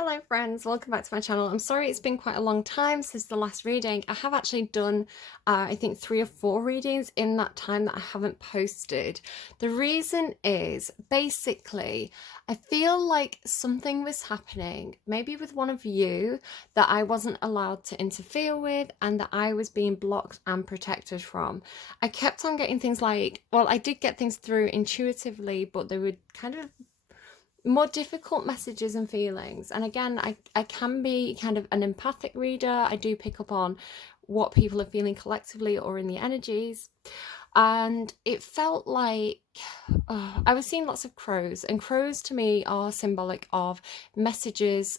Hello friends, welcome back to my channel. I'm sorry it's been quite a long time since the last reading. I have actually done I think 3 or 4 readings in that time that I haven't posted. The reason is basically I feel like something was happening, maybe with one of you, that I wasn't allowed to interfere with and that I was being blocked and protected from. I kept on getting things like, well, I did get things through intuitively, but they were kind of more difficult messages and feelings. And again, I can be kind of an empathic reader. I do pick up on what people are feeling collectively or in the energies. And it felt like I was seeing lots of crows, and crows to me are symbolic of messengers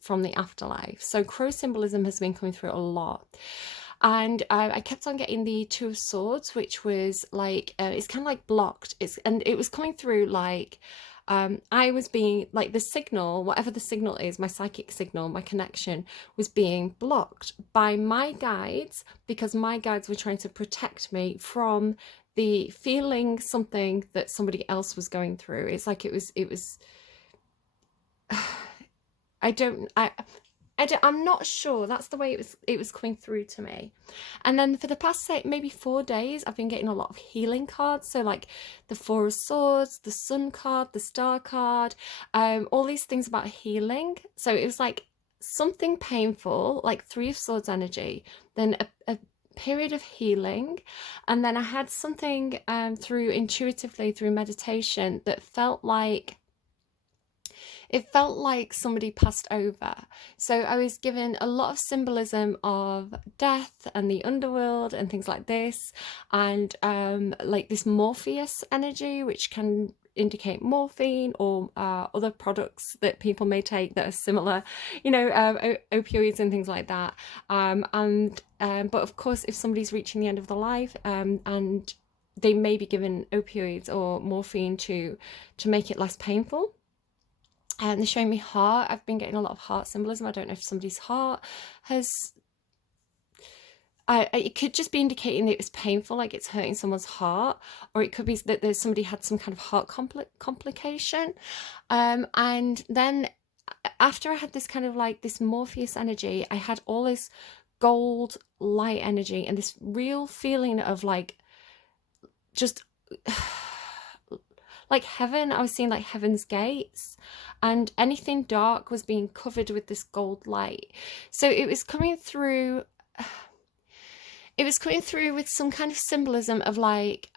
from the afterlife. So crow symbolism has been coming through a lot. And I kept on getting the Two of Swords, which was like it's kind of like blocked. And it was coming through like I was being like the signal, whatever the signal is, my psychic signal, my connection was being blocked by my guides, because my guides were trying to protect me from the feeling something that somebody else was going through. It's like it was I don't I'm not sure. That's the way it was coming through to me. And then for the past, say, maybe 4 days, I've been getting a lot of healing cards. So like the Four of Swords, the Sun card, the Star card, all these things about healing. So it was like something painful, like Three of Swords energy, then a period of healing, and then I had something through intuitively through meditation that felt like somebody passed over. So I was given a lot of symbolism of death and the underworld and things like this, and like this Morpheus energy, which can indicate morphine or other products that people may take that are similar, opioids and things like that. But of course, if somebody's reaching the end of their life and they may be given opioids or morphine to make it less painful. And they're showing me heart. I've been getting a lot of heart symbolism. I don't know if somebody's heart has... it could just be indicating that it was painful, like it's hurting someone's heart, or it could be that there's somebody had some kind of heart complication. And then after I had this kind of like this Morpheus energy, I had all this gold light energy and this real feeling of like just like heaven. I was seeing like heaven's gates, and anything dark was being covered with this gold light. So it was coming through with some kind of symbolism of like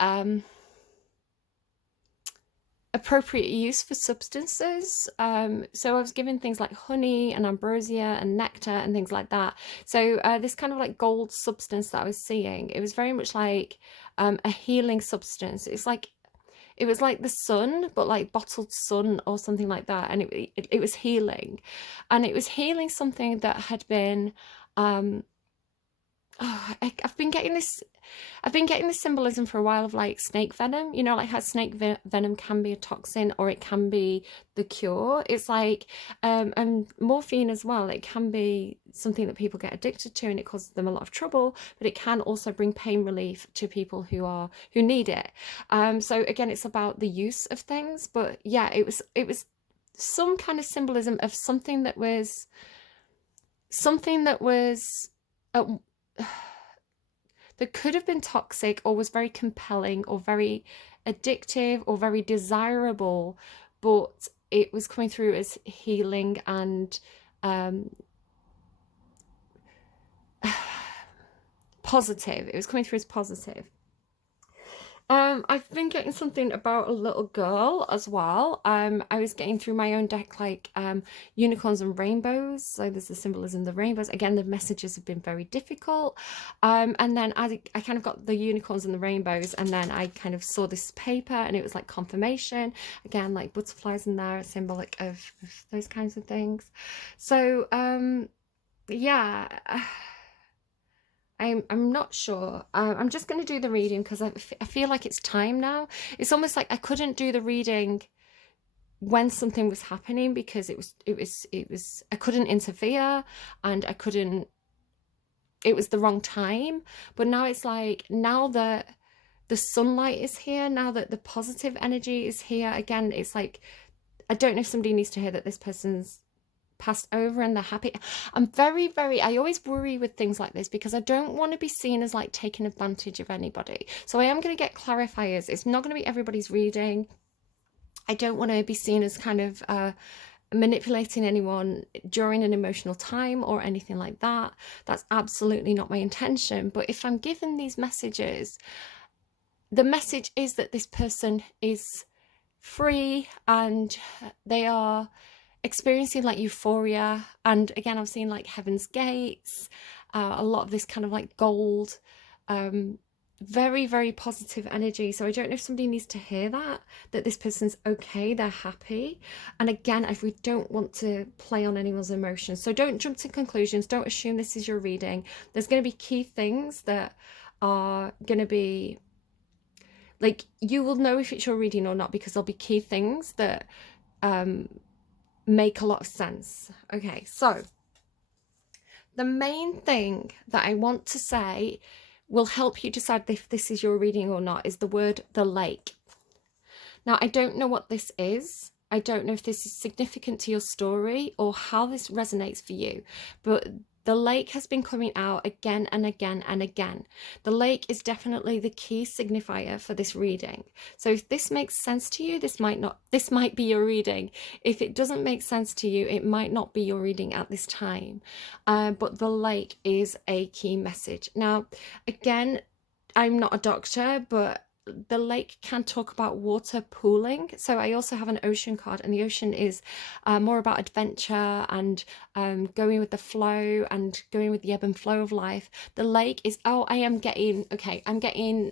appropriate use for substances. So I was given things like honey and ambrosia and nectar and things like that. So this kind of like gold substance that I was seeing, it was very much like a healing substance. It was like the sun, but like bottled sun or something like that. And it was healing. And it was healing something that had been, I've been getting this symbolism for a while of like snake venom, like how snake venom can be a toxin or it can be the cure. It's like, and morphine as well, it can be something that people get addicted to and it causes them a lot of trouble, but it can also bring pain relief to people who need it. So again, it's about the use of things, but yeah, it was some kind of symbolism of something that was that could have been toxic or was very compelling or very addictive or very desirable, but it was coming through as healing and positive. It was coming through as positive. I've been getting something about a little girl as well. I was getting through my own deck like unicorns and rainbows. So there's the symbolism of the rainbows. Again, the messages have been very difficult. And then I kind of got the unicorns and the rainbows, and then I kind of saw this paper and it was like confirmation. Again, like butterflies in there, symbolic of those kinds of things. So yeah. I'm not sure. I'm just going to do the reading because I feel like it's time now. It's almost like I couldn't do the reading when something was happening because it was I couldn't interfere, and it was the wrong time. But now it's like, now that the sunlight is here, now that the positive energy is here again, it's like I don't know if somebody needs to hear that this person's passed over and they're happy. I'm I always worry with things like this because I don't want to be seen as like taking advantage of anybody. So I am going to get clarifiers. It's not going to be everybody's reading. I don't want to be seen as kind of manipulating anyone during an emotional time or anything like that. That's absolutely not my intention. But if I'm given these messages, the message is that this person is free and they are experiencing like euphoria. And again, I'm seeing like heaven's gates, a lot of this kind of like gold, very positive energy. So I don't know if somebody needs to hear that this person's okay, they're happy. And again, if we don't want to play on anyone's emotions, so don't jump to conclusions, don't assume this is your reading. There's going to be key things that are going to be like, you will know if it's your reading or not because there'll be key things that make a lot of sense. Okay, so the main thing that I want to say will help you decide if this is your reading or not is the word the lake. Now, I don't know what this is. I don't know if this is significant to your story or how this resonates for you, but the lake has been coming out again and again and again. The lake is definitely the key signifier for this reading. So if this makes sense to you, this might be your reading. If it doesn't make sense to you, it might not be your reading at this time. But the lake is a key message. Now, again, I'm not a doctor, but the lake can talk about water pooling. So I also have an ocean card, and the ocean is more about adventure and going with the flow and going with the ebb and flow of life. The lake is, I'm getting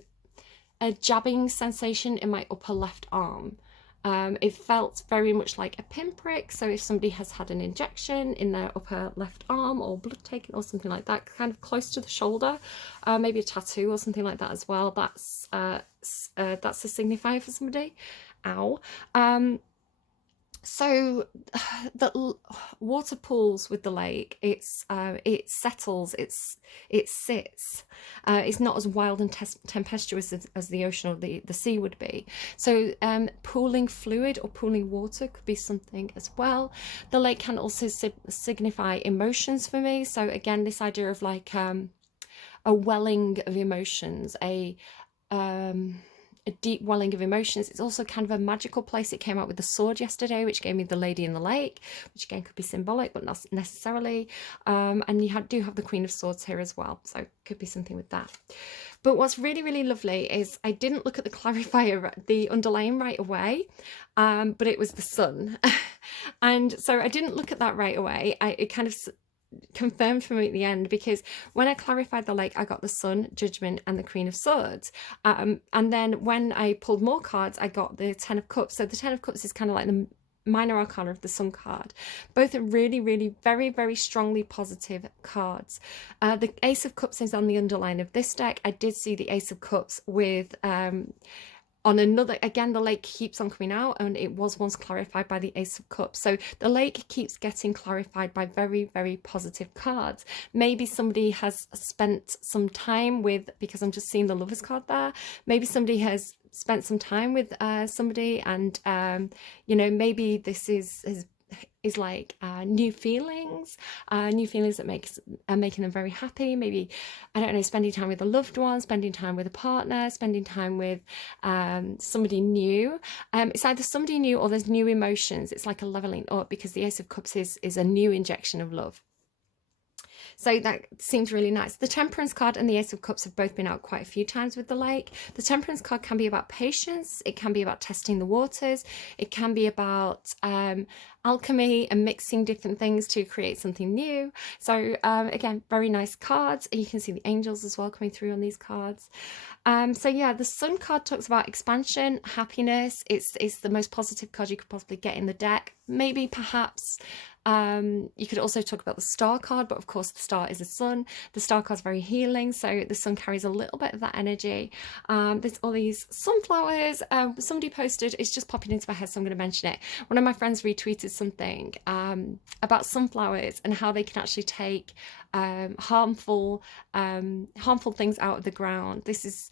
a jabbing sensation in my upper left arm. It felt very much like a pinprick. So if somebody has had an injection in their upper left arm or blood taken or something like that, kind of close to the shoulder, maybe a tattoo or something like that as well, that's a signifier for somebody. Ow. So the water pools with the lake, it settles, it sits. It's not as wild and tempestuous as the ocean or the sea would be. So pooling fluid or pooling water could be something as well. The lake can also signify emotions for me. So again, this idea of like a welling of emotions, a deep welling of emotions. It's also kind of a magical place. It came out with the sword yesterday, which gave me the Lady in the Lake, which again could be symbolic, but not necessarily. And you do have the Queen of Swords here as well, so could be something with that. But what's really lovely is I didn't look at the clarifier, the underlying right away, but it was the sun. And so I didn't look at that right away. It kind of confirmed for me at the end, because when I clarified the lake, I got the Sun, Judgment, and the Queen of Swords. And then when I pulled more cards, I got the Ten of Cups. So the Ten of Cups is kind of like the minor arcana of the Sun card. Both are really very strongly positive cards. The Ace of Cups is on the underline of this deck. I did see the Ace of Cups with on another, again, the lake keeps on coming out, and it was once clarified by the Ace of Cups. So the lake keeps getting clarified by very positive cards. Maybe somebody has spent some time with, because I'm just seeing the Lovers card there, maybe somebody has spent some time with somebody, and maybe this is like new feelings that are making them very happy. Maybe, I don't know, spending time with a loved one, spending time with a partner, spending time with somebody new. It's either somebody new or there's new emotions. It's like a leveling up, because the Ace of Cups is a new injection of love. So that seems really nice. The Temperance card and the Ace of Cups have both been out quite a few times with the lake. The Temperance card can be about patience. It can be about testing the waters. It can be about alchemy and mixing different things to create something new. So again, very nice cards. You can see the angels as well coming through on these cards. So yeah, the Sun card talks about expansion, happiness. It's the most positive card you could possibly get in the deck. Maybe perhaps you could also talk about the Star card, but of course the Star is a sun. The Star card is very healing, so the sun carries a little bit of that energy. There's all these sunflowers. Somebody posted, it's just popping into my head, so I'm going to mention it. One of my friends retweeted something about sunflowers and how they can actually take harmful things out of the ground. This is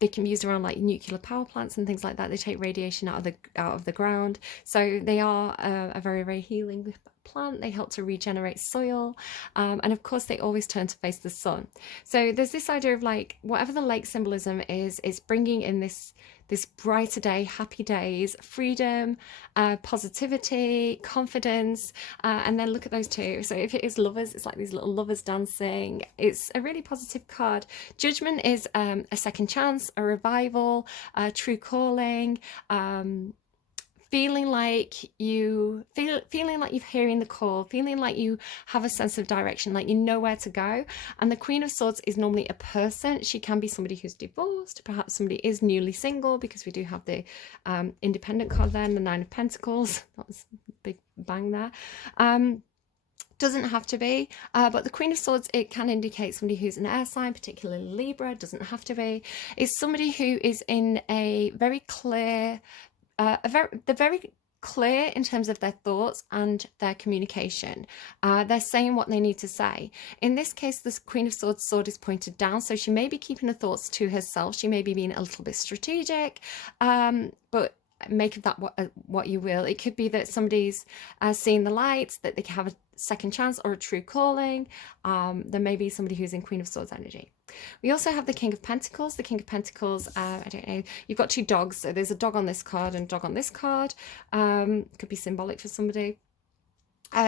they can be used around like nuclear power plants and things like that. They take radiation out of the ground, so they are a very, very healing plant. They help to regenerate soil, and of course they always turn to face the sun. So there's this idea of like whatever the lake symbolism is, it's bringing in this brighter day, happy days, freedom, positivity, confidence, and then look at those two. So if it is lovers, it's like these little lovers dancing. It's a really positive card. Judgment is a second chance, a revival, a true calling, feeling like feeling like you're hearing the call, feeling like you have a sense of direction, like you know where to go. And the Queen of Swords is normally a person. She can be somebody who's divorced, perhaps somebody is newly single, because we do have the independent card then, the Nine of Pentacles. That was a big bang there. Doesn't have to be, but the Queen of Swords, it can indicate somebody who's an air sign, particularly Libra. Doesn't have to be. It's somebody who is in a very clear, they're very clear in terms of their thoughts and their communication. They're saying what they need to say. In this case, this Queen of Swords sword is pointed down, so she may be keeping her thoughts to herself. She may be being a little bit strategic, but make of that what you will. It could be that somebody's seeing the light, that they can have a second chance or a true calling. There may be somebody who's in Queen of Swords energy. We also have the King of Pentacles. The King of Pentacles, I don't know, you've got two dogs. So there's a dog on this card and a dog on this card. Could be symbolic for somebody.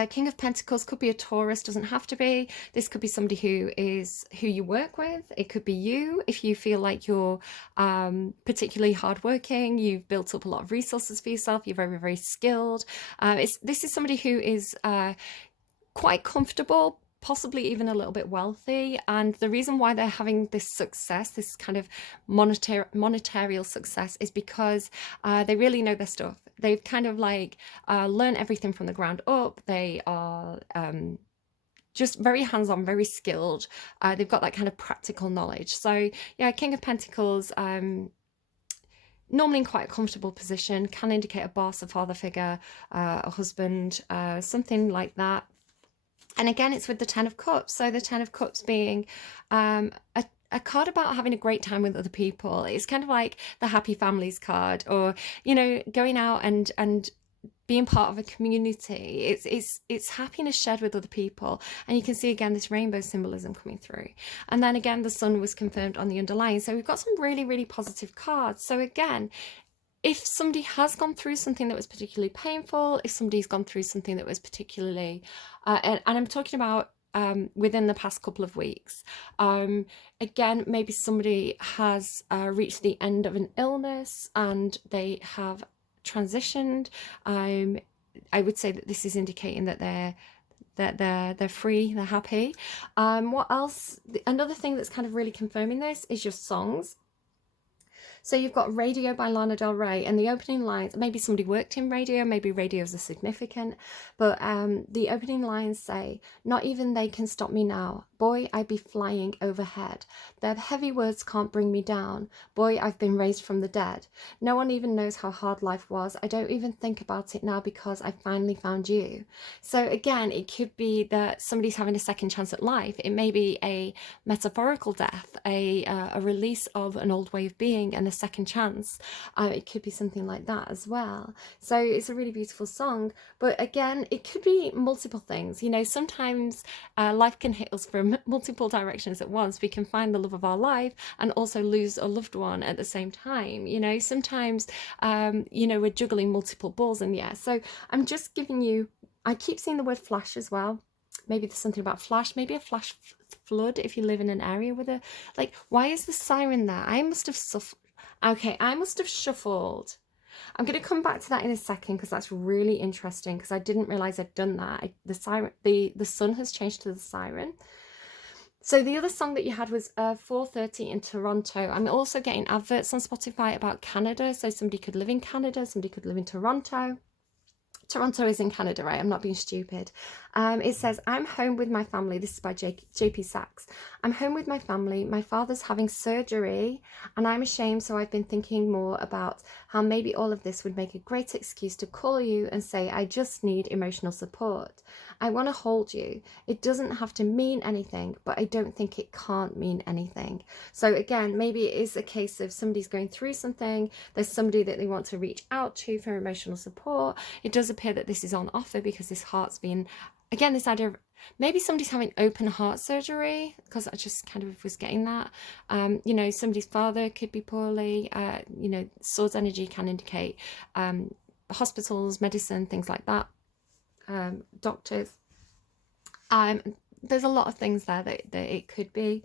King of Pentacles could be a Taurus, doesn't have to be. This could be somebody who you work with. It could be you if you feel like you're particularly hardworking. You've built up a lot of resources for yourself. You're very, very skilled. This is somebody who is quite comfortable, possibly even a little bit wealthy, and the reason why they're having this success, this kind of monetarial success, is because they really know their stuff. They've kind of like learned everything from the ground up. They are just very hands-on, very skilled. They've got that kind of practical knowledge. So yeah, King of Pentacles, normally in quite a comfortable position, can indicate a boss, a father figure, a husband, something like that. And again, it's with the Ten of Cups. So the Ten of Cups being a card about having a great time with other people. It's kind of like the Happy Families card, or, you know, going out and being part of a community. It's happiness shared with other people. And you can see again this rainbow symbolism coming through. And then again, the sun was confirmed on the underlying. So we've got some really, really positive cards. So again, if somebody has gone through something that was particularly painful, if somebody's gone through something that was particularly, and I'm talking about within the past couple of weeks, again, maybe somebody has reached the end of an illness and they have transitioned. I would say that this is indicating that they're free, they're happy. What else? Another thing that's kind of really confirming this is your songs. So you've got Radio by Lana Del Rey, and the opening lines, maybe somebody worked in radio, maybe radios are significant, but the opening lines say, "Not even they can stop me now. Boy, I'd be flying overhead. Their heavy words can't bring me down. Boy, I've been raised from the dead. No one even knows how hard life was. I don't even think about it now because I finally found you." So again, it could be that somebody's having a second chance at life. It may be a metaphorical death, a release of an old way of being and a second chance. It could be something like that as well. So it's a really beautiful song. But again, it could be multiple things. You know, sometimes life can hit us from multiple directions at once. We can find the love of our life and also lose a loved one at the same time. You know, sometimes, you know, we're juggling multiple balls. And yeah, so I'm just giving you, I keep seeing the word flash as well. Maybe there's something about flash, maybe a flash flood if you live in an area with a, like, why is the siren there? I must have suffered. Okay, I must have shuffled. I'm going to come back to that in a second because that's really interesting, because I didn't realize I'd done that. The siren, the sun has changed to the siren. So the other song that you had was 4:30 in Toronto. I'm also getting adverts on Spotify about Canada. So somebody could live in Canada, somebody could live in Toronto. Toronto is in Canada, right? I'm not being stupid. It says, "I'm home with my family." This is by JP Saxe. "I'm home with my family. My father's having surgery and I'm ashamed, so I've been thinking more about how maybe all of this would make a great excuse to call you and say, I just need emotional support. I want to hold you. It doesn't have to mean anything, but I don't think it can't mean anything. So again, maybe it is a case of somebody's going through something. There's somebody that they want to reach out to for emotional support. It does appear that this is on offer because this heart's been, again, this idea of maybe somebody's having open heart surgery, because I just kind of was getting that. You know, somebody's father could be poorly. You know, swords energy can indicate hospitals, medicine, things like that. Doctors. There's a lot of things there that it could be.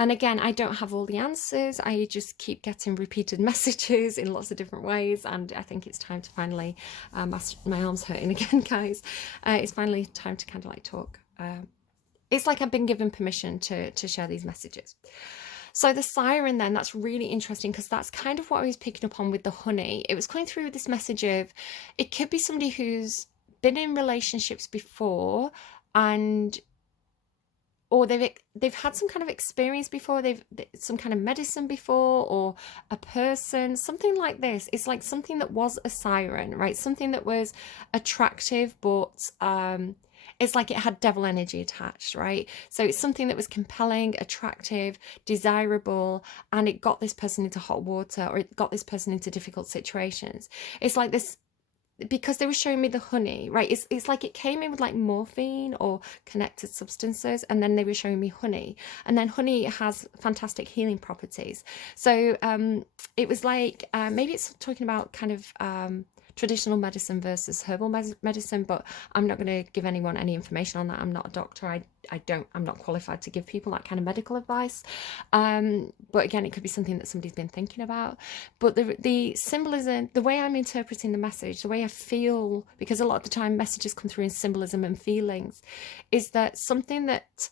And again, I don't have all the answers. I just keep getting repeated messages in lots of different ways. And I think it's time to finally, my arm's hurting again, guys. It's finally time to kind of like talk. It's like I've been given permission to share these messages. So the siren then, that's really interesting because that's kind of what I was picking up on with the honey. It was coming through with this message of, it could be somebody who's been in relationships before, and or they've had some kind of experience before, they've some kind of medicine before, or a person, something like this. It's like something that was a siren, right? Something that was attractive, but it's like it had devil energy attached, right? So it's something that was compelling, attractive, desirable, and it got this person into hot water, or it got this person into difficult situations. It's like this, because they were showing me the honey, right? It's like it came in with like morphine or connected substances, and then they were showing me honey, and then honey has fantastic healing properties. So it was like maybe it's talking about kind of traditional medicine versus herbal medicine, but I'm not going to give anyone any information on that. I'm not a doctor. I'm not qualified to give people that kind of medical advice. But again, it could be something that somebody's been thinking about. But the symbolism, the way I'm interpreting the message, the way I feel, because a lot of the time messages come through in symbolism and feelings, is that something that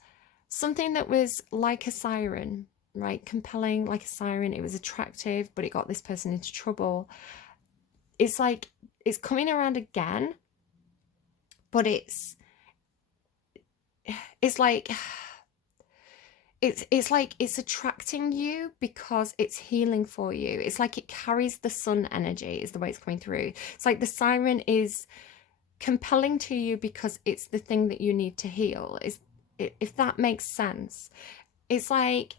was like a siren, right? Compelling, like a siren. It was attractive, but it got this person into trouble. It's like it's coming around again, but it's like it's attracting you because it's healing for you. It's like it carries the sun energy, is the way it's coming through. It's like the siren is compelling to you because it's the thing that you need to heal. If that makes sense. It's like,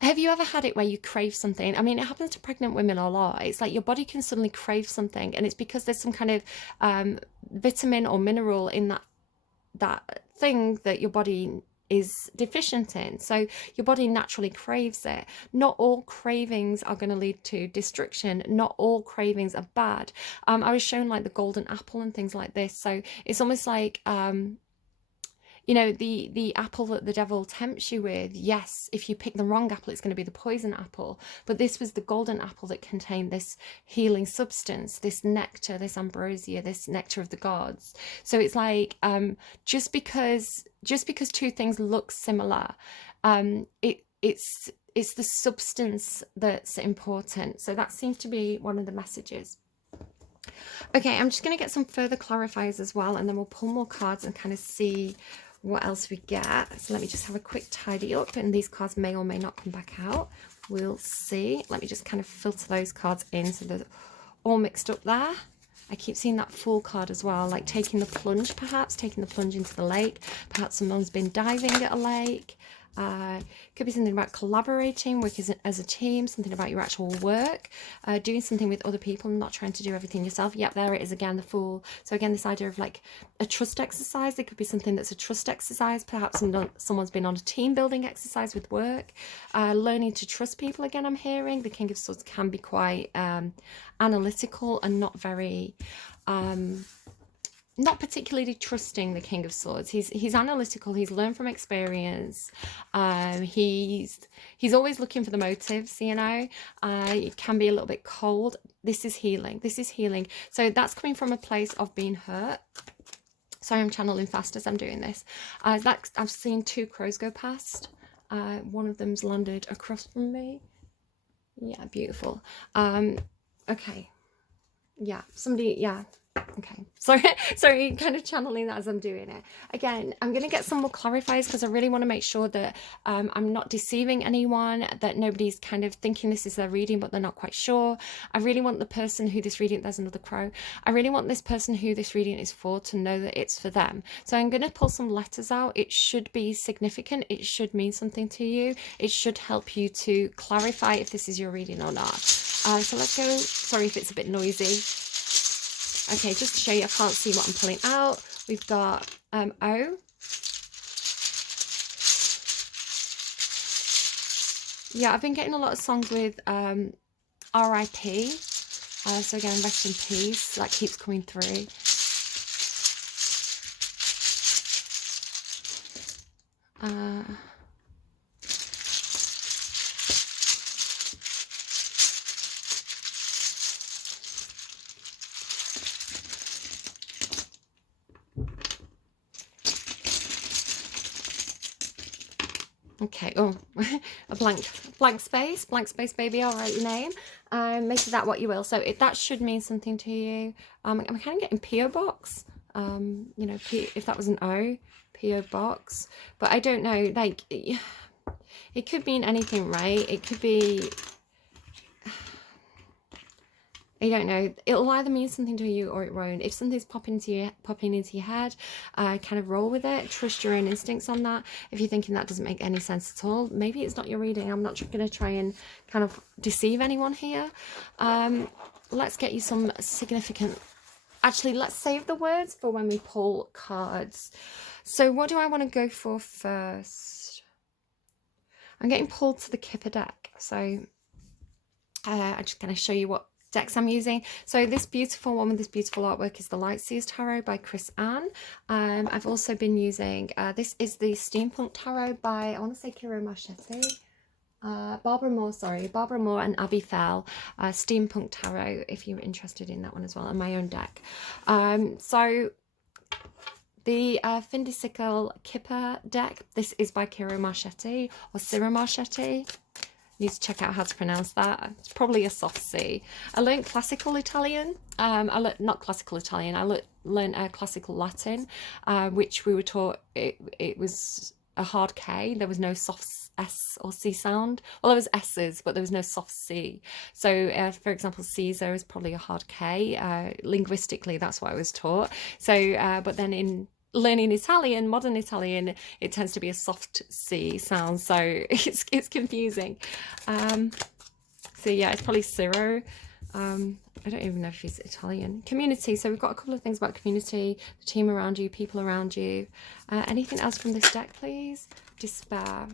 have you ever had it where you crave something? I mean, it happens to pregnant women a lot. It's like your body can suddenly crave something, and it's because there's some kind of vitamin or mineral in that thing that your body is deficient in. So your body naturally craves it. Not all cravings are going to lead to destruction. Not all cravings are bad. I was shown like the golden apple and things like this. So it's almost like you know, the apple that the devil tempts you with, yes, if you pick the wrong apple, it's going to be the poison apple. But this was the golden apple that contained this healing substance, this nectar, this ambrosia, this nectar of the gods. So it's like, just because two things look similar, it's the substance that's important. So that seems to be one of the messages. Okay, I'm just going to get some further clarifiers as well, and then we'll pull more cards and kind of see what else we get. So let me just have a quick tidy up, and these cards may or may not come back out. We'll see. Let me just kind of filter those cards in so they're all mixed up there. I keep seeing that Fool card as well, like taking the plunge, perhaps taking the plunge into the lake. Perhaps someone's been diving at a lake. Could be something about collaborating, working as a team, something about your actual work, doing something with other people and not trying to do everything yourself. Yep, there it is again, the Fool. So again, this idea of like a trust exercise. There could be something that's a trust exercise. Perhaps someone's been on a team building exercise with work. Learning to trust people, again, I'm hearing. The King of Swords can be quite analytical and not very... not particularly trusting, the King of Swords. He's analytical. He's learned from experience. He's always looking for the motives, you know. It can be a little bit cold. This is healing. This is healing. So that's coming from a place of being hurt. Sorry, I'm channeling fast as I'm doing this. I've seen two crows go past. One of them's landed across from me. Yeah, beautiful. Okay. Yeah, somebody, yeah. Okay, sorry, kind of channeling that as I'm doing it. Again, I'm going to get some more clarifiers because I really want to make sure that I'm not deceiving anyone, that nobody's kind of thinking this is their reading, but they're not quite sure. I really want the person who this reading, there's another crow. I really want this person who this reading is for to know that it's for them. So I'm going to pull some letters out. It should be significant. It should mean something to you. It should help you to clarify if this is your reading or not. So let's go. Sorry if it's a bit noisy. Okay, just to show you, I can't see what I'm pulling out. We've got O. Yeah, I've been getting a lot of songs with R.I.P. So again, rest in peace. That keeps coming through. Okay, oh, a blank space, baby, I'll write your name. Make that what you will. So that should mean something to you. I'm kind of getting P.O. Box, you know, if that was an O, P.O. Box. But I don't know, like, it could mean anything, right? It could be, I don't know. It'll either mean something to you or it won't. If something's popping into your head, kind of roll with it. Trust your own instincts on that. If you're thinking that doesn't make any sense at all, maybe it's not your reading. I'm not going to try and kind of deceive anyone here. Let's get you some significant... Actually, let's save the words for when we pull cards. So what do I want to go for first? I'm getting pulled to the Kipper deck. So I'm just going to show you what decks I'm using. So this beautiful one with this beautiful artwork is the Lightseers Tarot by Chris Ann. I've also been using, this is the Steampunk Tarot by, I want to say Kiro Marchetti. Barbara Moore and Abby Fell, Steampunk Tarot, if you're interested in that one as well, and my own deck. So the Findicicle Kipper deck, this is by Kiro Marchetti, or Ciro Marchetti. Need to check out how to pronounce that. It's probably a soft C. I learned classical Italian. Not classical Italian. I learned classical Latin, which we were taught. It was a hard K. There was no soft S or C sound. Well, there was S's, but there was no soft C. So, for example, Caesar is probably a hard K. Linguistically, that's what I was taught. So, but then in learning Italian, modern Italian, it tends to be a soft C sound, so it's confusing. So yeah, it's probably Ciro. I don't even know if he's Italian. Community. So we've got a couple of things about community, the team around you, people around you. Anything else from this deck, please? Despair.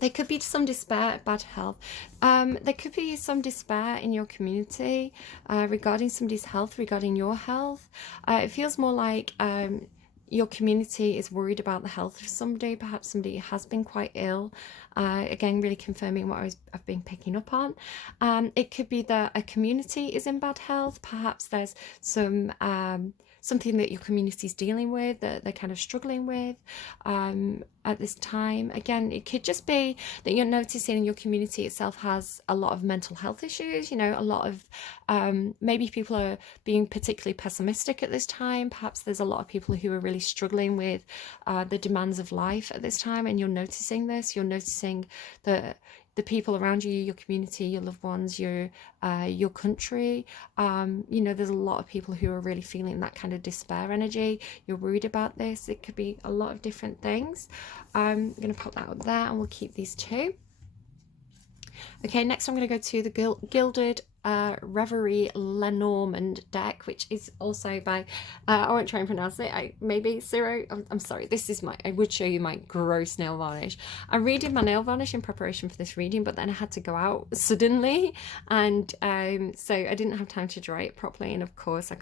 There could be some despair, bad health. There could be some despair in your community regarding somebody's health, regarding your health. It feels more like your community is worried about the health of somebody. Perhaps somebody has been quite ill. Again, really confirming what I've been picking up on. It could be that a community is in bad health. Perhaps there's some something that your community is dealing with, that they're kind of struggling with at this time. Again, it could just be that you're noticing your community itself has a lot of mental health issues, you know, a lot of, maybe people are being particularly pessimistic at this time. Perhaps there's a lot of people who are really struggling with the demands of life at this time, and you're noticing this. You're noticing the people around you, your community, your loved ones, your country. You know, there's a lot of people who are really feeling that kind of despair energy. You're worried about this. It could be a lot of different things. I'm going to pop that up there, and we'll keep these two. Okay, next I'm going to go to the Gilded Reverie Lenormand deck, which is also by, I won't try and pronounce it, maybe Ciro. I'm sorry, this is I would show you my gross nail varnish. I redid my nail varnish in preparation for this reading, but then I had to go out suddenly, and so I didn't have time to dry it properly, and of course I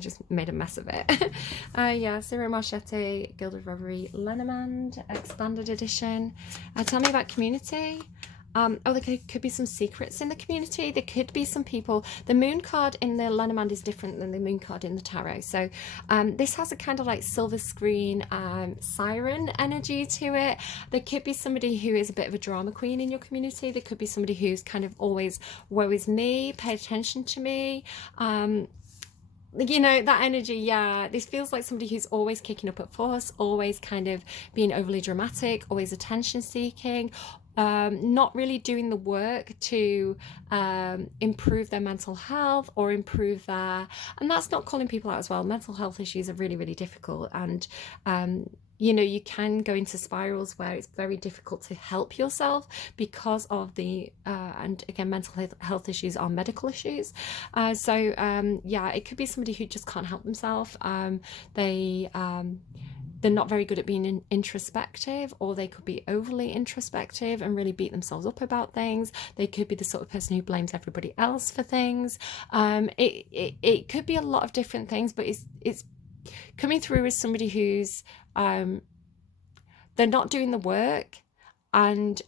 just made a mess of it. Yeah, Ciro Marchetti, Gilded Reverie Lenormand, expanded edition. Tell me about community. Oh, there could be some secrets in the community. There could be some people. The moon card in the Lenormand is different than the moon card in the tarot. So this has a kind of like silver screen siren energy to it. There could be somebody who is a bit of a drama queen in your community. There could be somebody who's kind of always, woe is me, pay attention to me. You know, that energy, yeah. This feels like somebody who's always kicking up at fuss, always kind of being overly dramatic, always attention seeking, not really doing the work to improve their mental health or improve their, and that's not calling people out as well. Mental health issues are really, really difficult. And you know, you can go into spirals where it's very difficult to help yourself because of the and again, mental health issues are medical issues. Yeah, it could be somebody who just can't help themselves. They they're not very good at being introspective, or they could be overly introspective and really beat themselves up about things. They could be the sort of person who blames everybody else for things. It could be a lot of different things, but it's coming through as somebody who's they're not doing the work, and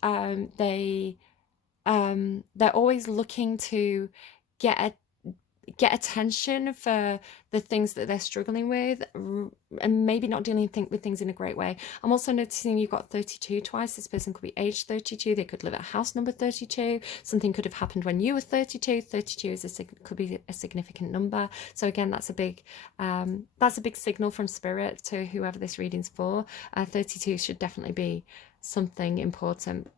they're always looking to get a get attention for the things that they're struggling with, and maybe not dealing with things in a great way. I'm also noticing you've got 32 twice. This person could be age 32. They could live at house number 32. Something could have happened when you were 32. 32 could be a significant number. So again, that's a big signal from spirit to whoever this reading's for. 32 should definitely be something important.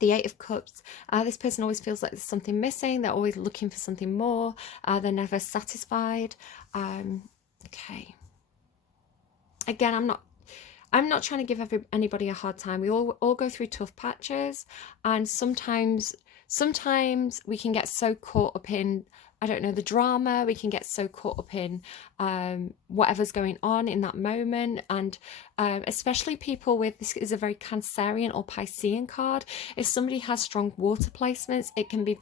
The Eight of Cups, this person always feels like there's something missing. They're always looking for something more. They're never satisfied. Okay. Again, I'm not trying to give anybody a hard time. We all go through tough patches, and sometimes we can get so caught up in, I don't know, the drama. We can get so caught up in whatever's going on in that moment. And especially people with, this is a very Cancerian or Piscean card. If somebody has strong water placements, it can be,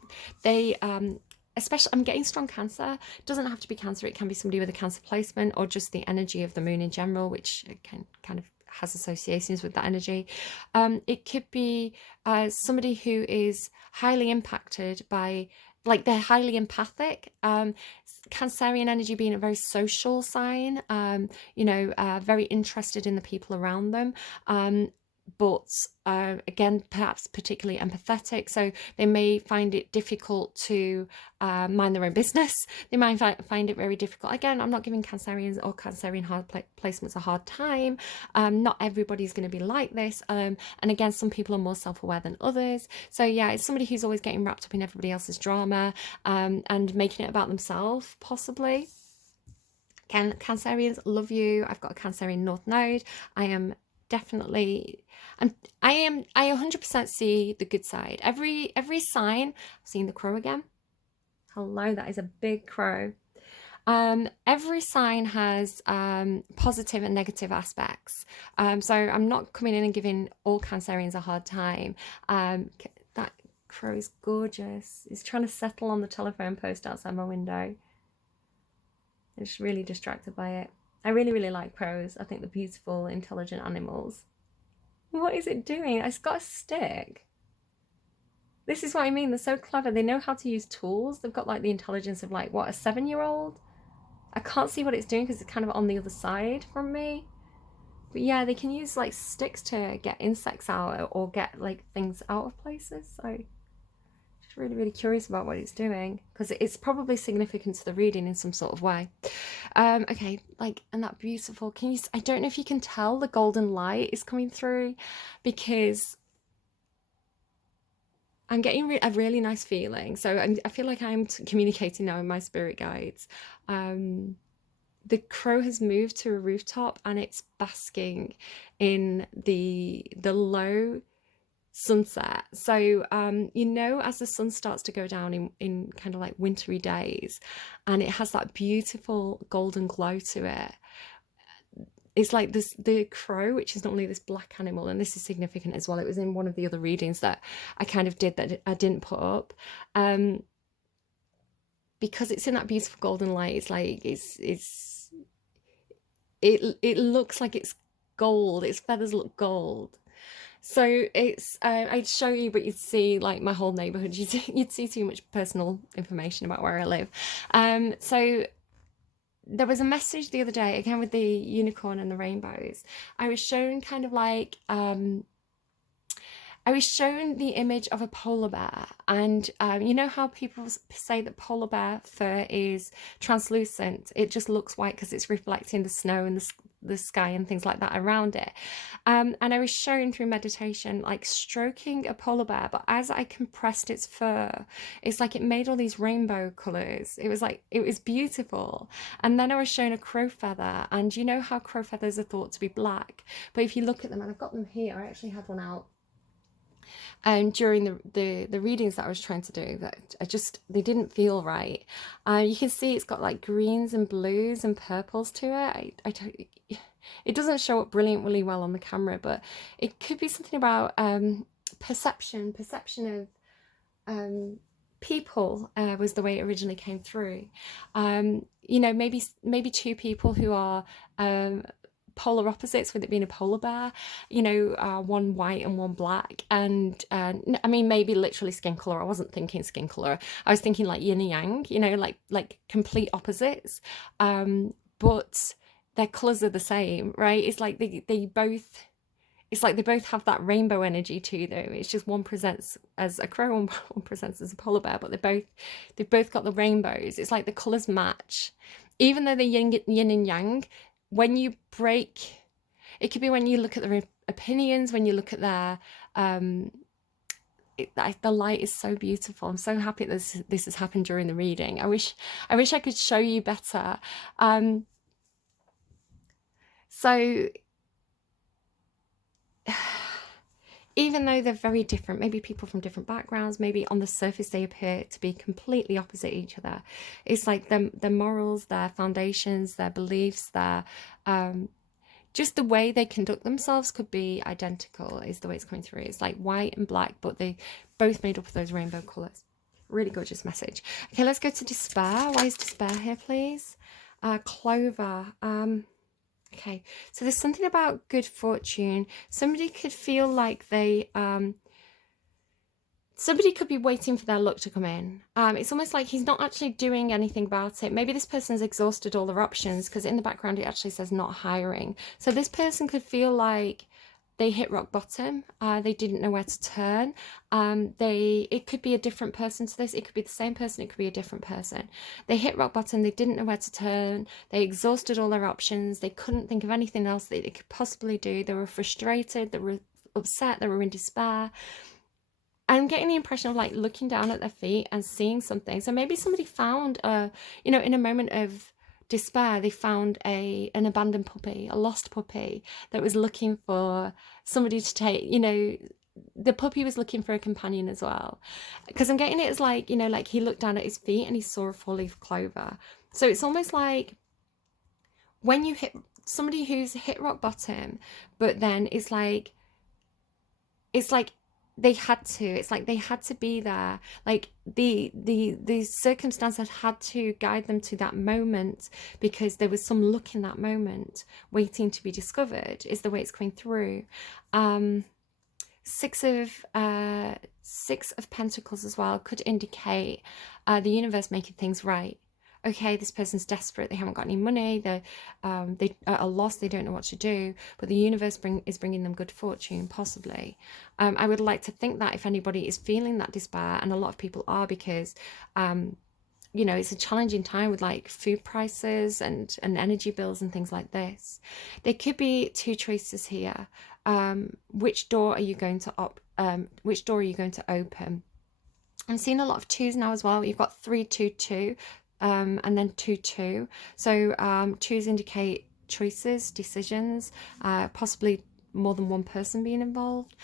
especially, I'm getting strong Cancer. It doesn't have to be Cancer. It can be somebody with a Cancer placement, or just the energy of the moon in general, which can kind of has associations with that energy. It could be somebody who is highly impacted by, like, they're highly empathic. Cancerian energy being a very social sign, you know, very interested in the people around them. But again, perhaps particularly empathetic, so they may find it difficult to mind their own business. They might find it very difficult. Again, I'm not giving Cancerians or Cancerian hard placements a hard time. Not everybody's going to be like this, and again, some people are more self-aware than others. So yeah, it's somebody who's always getting wrapped up in everybody else's drama, and making it about themselves, possibly. Cancerians, love you. I've got a Cancerian North Node. I am definitely, I 100% see the good side. Every sign. I've seen the crow again. Hello, that is a big crow. Every sign has positive and negative aspects. So I'm not coming in and giving all Cancerians a hard time. That crow is gorgeous. It's trying to settle on the telephone post outside my window. I'm just really distracted by it. I really, really like crows. I think they're beautiful, intelligent animals. What is it doing? It's got a stick. This is what I mean. They're so clever. They know how to use tools. They've got like the intelligence of, like, what, a 7-year-old? I can't see what it's doing because it's kind of on the other side from me. But yeah, they can use like sticks to get insects out or get like things out of places. So just really, really curious about what it's doing, because it's probably significant to the reading in some sort of way. Okay, like, and that beautiful, can you, I don't know if you can tell the golden light is coming through, because I'm getting a really nice feeling. So I feel like I'm communicating now with my spirit guides. The crow has moved to a rooftop and it's basking in the low sunset. So you know, as the sun starts to go down in kind of like wintry days, and it has that beautiful golden glow to it. It's like this, the crow, which is normally this black animal, and this is significant as well. It was in one of the other readings that I kind of did that I didn't put up. Because it's in that beautiful golden light, it's like it looks like it's gold. Its feathers look gold. So it's I'd show you, but you'd see like my whole neighborhood. You'd see too much personal information about where I live. So there was a message the other day, again with the unicorn and the rainbows. I was shown kind of like I was shown the image of a polar bear, and you know how people say that polar bear fur is translucent? It just looks white because it's reflecting the snow and the sky and things like that around it. And I was shown through meditation, like stroking a polar bear, but as I compressed its fur, it's like it made all these rainbow colors. It was like, it was beautiful. And then I was shown a crow feather, and you know how crow feathers are thought to be black, but if you look at them, and I've got them here, I actually had one out during the readings that I was trying to do, that they didn't feel right. You can see it's got like greens and blues and purples to it. I don't, it doesn't show up brilliantly well on the camera, but it could be something about perception of people, was the way it originally came through. You know, maybe two people who are polar opposites, with it being a polar bear, you know, one white and one black. And I mean, maybe literally skin color. I wasn't thinking skin color, I was thinking like yin and yang, you know, like complete opposites, but their colors are the same, right? It's like they both, it's like they both have that rainbow energy to them. It's just one presents as a crow and one presents as a polar bear, but they've both got the rainbows. It's like the colors match, even though they're yin and yang. When you break, it could be when you look at their opinions, when you look at their the light is so beautiful. I'm so happy that this has happened during the reading. I wish I could show you better. So even though they're very different, maybe people from different backgrounds, maybe on the surface they appear to be completely opposite each other, it's like their morals, their foundations, their beliefs, their just the way they conduct themselves could be identical, is the way it's coming through. It's like white and black, but they both made up of those rainbow colours. Really gorgeous message. Okay, let's go to despair. Why is despair here, please? Clover. Okay, so there's something about good fortune. Somebody could feel like they somebody could be waiting for their luck to come in. It's almost like he's not actually doing anything about it. Maybe this person's exhausted all their options, because in the background it actually says not hiring. So this person could feel like they hit rock bottom. They didn't know where to turn. It could be a different person to this. It could be the same person. It could be a different person. They hit rock bottom. They didn't know where to turn. They exhausted all their options. They couldn't think of anything else that they could possibly do. They were frustrated. They were upset. They were in despair. I'm getting the impression of like looking down at their feet and seeing something. So maybe somebody found you know, in a moment of despair, they found an abandoned puppy, a lost puppy that was looking for somebody to take. You know, the puppy was looking for a companion as well, because I'm getting it as like, you know, like he looked down at his feet and he saw a four-leaf clover. So it's almost like when you hit somebody who's hit rock bottom, but then it's like they had to, it's like they had to be there, like the circumstance had to guide them to that moment, because there was some luck in that moment waiting to be discovered, is the way it's coming through. Six of Pentacles as well could indicate the universe making things right. Okay, this person's desperate, they haven't got any money, they are lost, they don't know what to do, but the universe is bringing them good fortune, possibly. I would like to think that if anybody is feeling that despair, and a lot of people are, because you know, it's a challenging time with like food prices and energy bills and things like this. There could be two choices here. Which door are you going to open? I'm seeing a lot of twos now as well. You've got 3, 2, 2. And then 2, 2. So twos indicate choices, decisions, possibly more than one person being involved.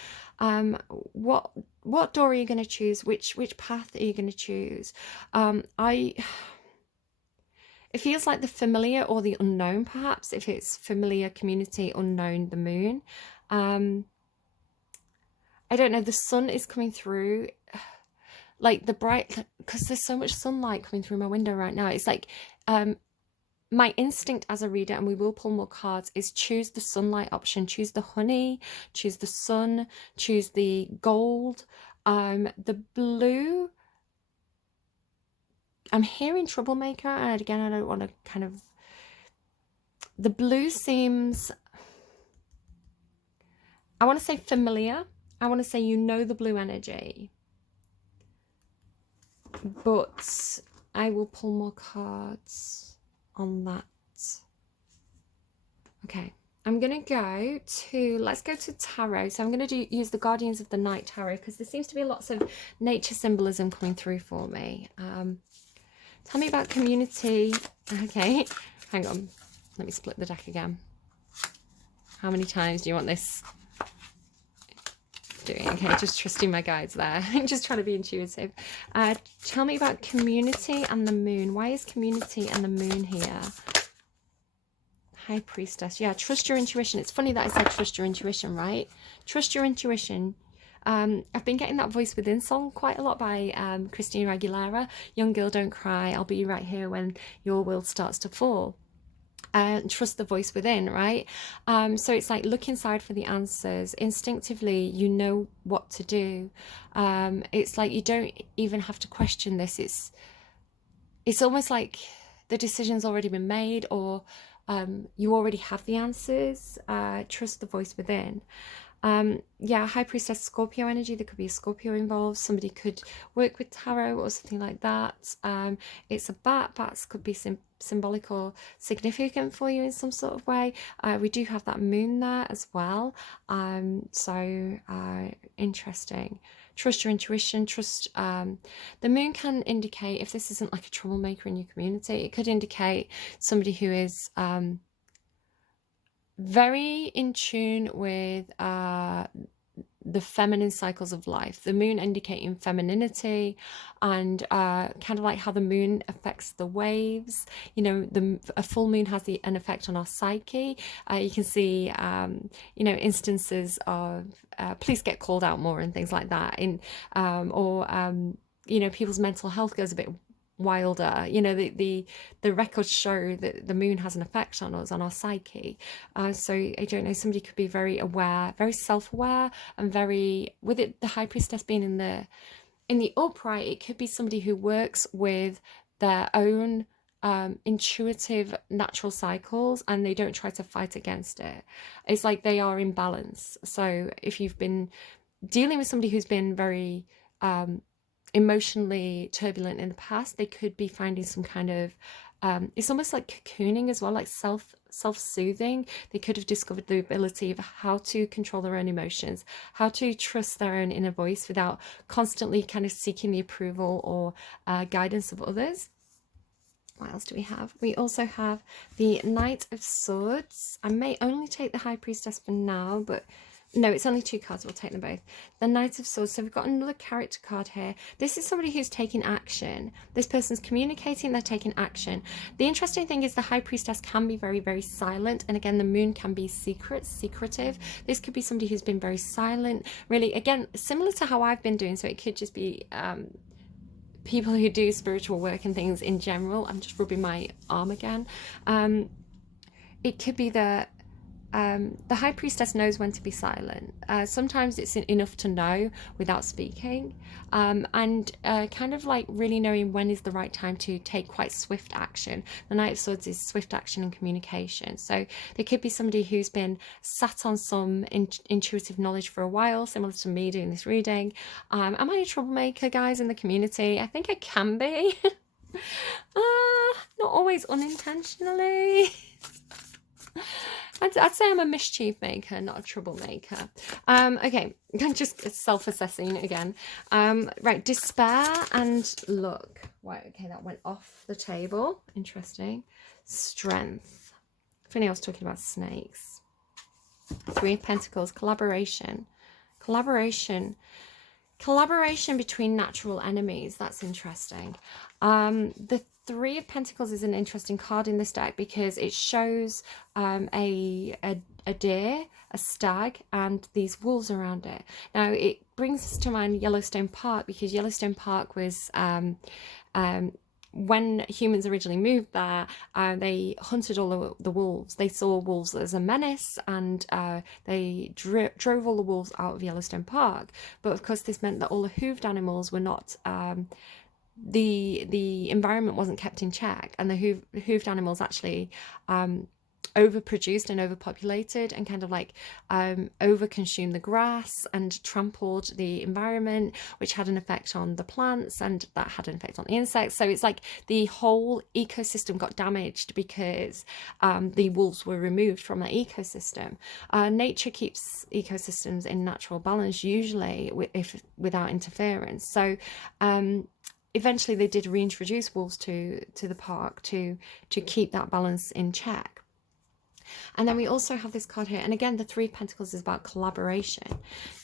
What door are you going to choose? Which path are you going to choose? It feels like the familiar or the unknown, perhaps. If it's familiar, community, unknown, the moon. I don't know. The sun is coming through. Like the bright, because there's so much sunlight coming through my window right now. It's like my instinct as a reader, and we will pull more cards, is choose the sunlight option, choose the honey, choose the sun, choose the gold. The blue, I'm hearing troublemaker, and again, I don't want to kind of, the blue seems, I want to say familiar. I want to say you know the blue energy, but I will pull more cards on that. Okay, I'm going to go to, let's go to tarot. So I'm going to use the Guardians of the Night tarot because there seems to be lots of nature symbolism coming through for me. Tell me about community. Okay, hang on. Let me split the deck again. How many times do you want this doing? Okay, just trusting my guides there. Just trying to be intuitive. Tell me about community and the moon. Why is community and the moon here? High Priestess. Yeah, trust your intuition. It's funny that I said trust your intuition, right? Trust your intuition. I've been getting that Voice Within song quite a lot by Christina Aguilera. Young girl, don't cry. I'll be right here when your world starts to fall. Trust the voice within, right? So it's like look inside for the answers. Instinctively, you know what to do. It's like you don't even have to question this. It's almost like the decision's already been made, or you already have the answers. Trust the voice within. Yeah, High Priestess, Scorpio energy. There could be a Scorpio involved. Somebody could work with tarot or something like that. It's a bat. Bats could be symbolic or significant for you in some sort of way. We do have that moon there as well. So interesting. Trust your intuition. Trust the moon can indicate, if this isn't like a troublemaker in your community, it could indicate somebody who is very in tune with the feminine cycles of life. The moon indicating femininity, and kind of like how the moon affects the waves. You know, a full moon has an effect on our psyche. You can see, you know, instances of police get called out more and things like that. You know, people's mental health goes a bit wilder. You know, the records show that the moon has an effect on us, on our psyche. So I don't know, somebody could be very aware, very self-aware, and very, with it, the High Priestess being in the upright, it could be somebody who works with their own intuitive natural cycles, and they don't try to fight against it. It's like they are in balance. So if you've been dealing with somebody who's been very emotionally turbulent in the past, they could be finding some kind of it's almost like cocooning as well, like self-soothing. They could have discovered the ability of how to control their own emotions, how to trust their own inner voice without constantly kind of seeking the approval or guidance of others. What else do we have? We also have the Knight of Swords. I may only take the High Priestess for now, but no, it's only 2 cards. We'll take them both. The Knight of Swords. So we've got another character card here. This is somebody who's taking action. This person's communicating, they're taking action. The interesting thing is the High Priestess can be very, very silent. And again, the moon can be secretive. This could be somebody who's been very silent. Really, again, similar to how I've been doing. So it could just be people who do spiritual work and things in general. I'm just rubbing my arm again. It could be that the High Priestess knows when to be silent. Sometimes it's enough to know without speaking, and kind of like really knowing when is the right time to take quite swift action. The Knight of Swords is swift action and communication. So there could be somebody who's been sat on some intuitive knowledge for a while, similar to me doing this reading. Am I a troublemaker, guys, in the community? I think I can be. Not always unintentionally. I'd say I'm a mischief maker, not a troublemaker. Okay, I'm just self-assessing again. Right, despair and luck. Right, okay, that went off the table. Interesting. Strength. Funny, I was talking about snakes. 3 of Pentacles, collaboration. Collaboration between natural enemies. That's interesting. The 3 of Pentacles is an interesting card in this deck because it shows a deer, a stag, and these wolves around it. Now, it brings to mind Yellowstone Park because Yellowstone Park was when humans originally moved there, they hunted all the wolves. They saw wolves as a menace, and they drove all the wolves out of Yellowstone Park. But of course, this meant that all the hooved animals were not the environment wasn't kept in check, and the hooved animals actually overproduced and overpopulated and kind of like overconsumed the grass and trampled the environment, which had an effect on the plants, and that had an effect on the insects. So it's like the whole ecosystem got damaged because the wolves were removed from that ecosystem. Nature keeps ecosystems in natural balance usually without interference. So eventually they did reintroduce wolves to the park to keep that balance in check. And then we also have this card here, and again the Three of Pentacles is about collaboration.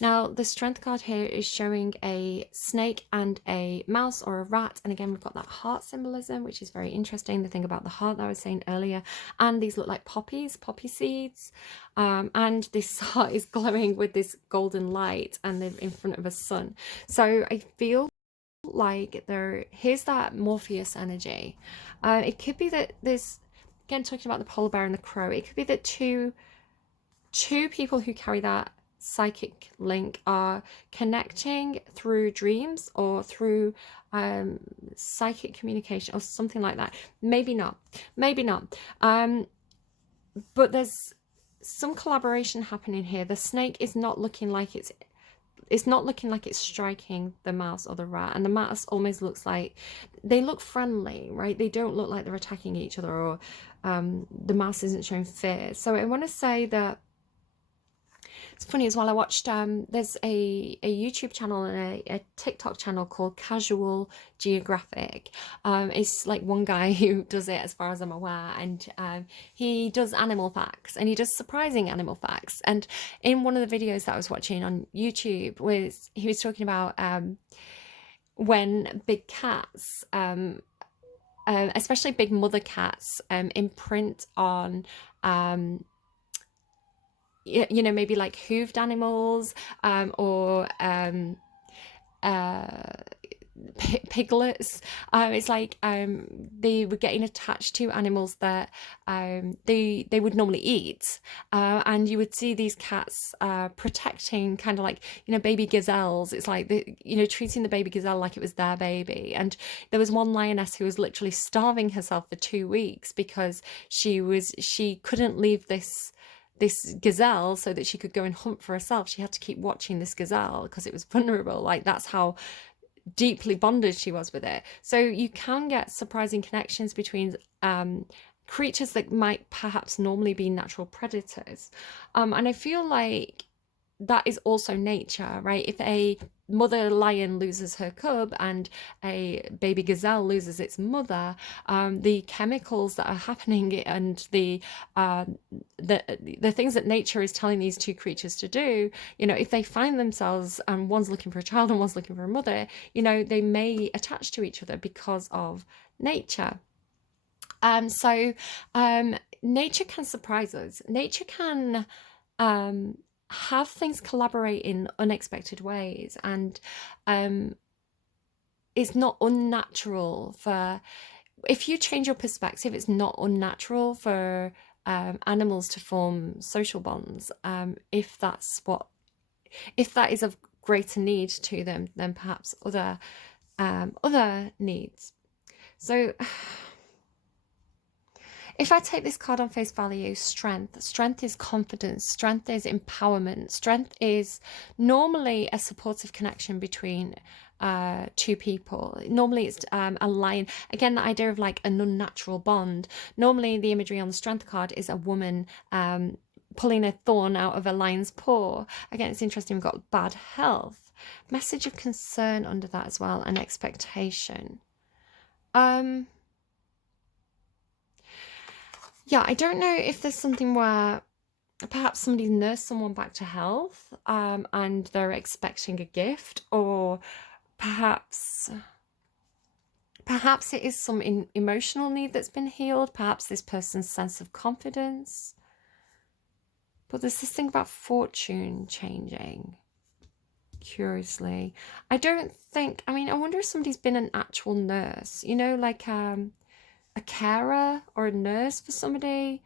Now the Strength card here is showing a snake and a mouse or a rat, and again we've got that heart symbolism, which is very interesting, the thing about the heart that I was saying earlier. And these look like poppy seeds, and this heart is glowing with this golden light, and they're in front of a sun. So I feel like here's that Morpheus energy. It could be that there's, again talking about the polar bear and the crow, it could be that two people who carry that psychic link are connecting through dreams or through psychic communication or something like that. Maybe not, but there's some collaboration happening here. The snake is not looking like it's striking the mouse or the rat, and the mouse almost looks like they look friendly, right? They don't look like they're attacking each other, or the mouse isn't showing fear. So I want to say that it's funny as well. I watched there's a YouTube channel and a TikTok channel called Casual Geographic. It's like one guy who does it as far as I'm aware, and he does animal facts, and he does surprising animal facts. And in one of the videos that I was watching on YouTube he was talking about when big cats, especially big mother cats, imprint on maybe like hooved animals, or piglets. It's like they were getting attached to animals that they would normally eat, and you would see these cats protecting kind of like baby gazelles. It's like treating the baby gazelle like it was their baby. And there was one lioness who was literally starving herself for 2 weeks because she couldn't leave this gazelle so that she could go and hunt for herself. She had to keep watching this gazelle because it was vulnerable. Like, that's how deeply bonded she was with it. So you can get surprising connections between creatures that might perhaps normally be natural predators. And I feel like that is also nature, right? If a mother lion loses her cub and a baby gazelle loses its mother, the chemicals that are happening and the things that nature is telling these two creatures to do, if they find themselves, one's looking for a child and one's looking for a mother, they may attach to each other because of nature. So nature can surprise us. Nature can have things collaborate in unexpected ways, and it's not unnatural if you change your perspective, it's not unnatural for animals to form social bonds, if that is of greater need to them than perhaps other needs. So if I take this card on face value, strength is confidence, strength is empowerment, strength is normally a supportive connection between two people. Normally it's a lion. Again, the idea of like an unnatural bond. Normally the imagery on the strength card is a woman pulling a thorn out of a lion's paw. Again, it's interesting, we've got bad health. Message of concern under that as well, and expectation. Yeah, I don't know if there's something where perhaps somebody's nursed someone back to health, and they're expecting a gift, or perhaps it is some emotional need that's been healed, perhaps this person's sense of confidence. But there's this thing about fortune changing, curiously. I wonder if somebody's been an actual nurse, like a carer or a nurse for somebody,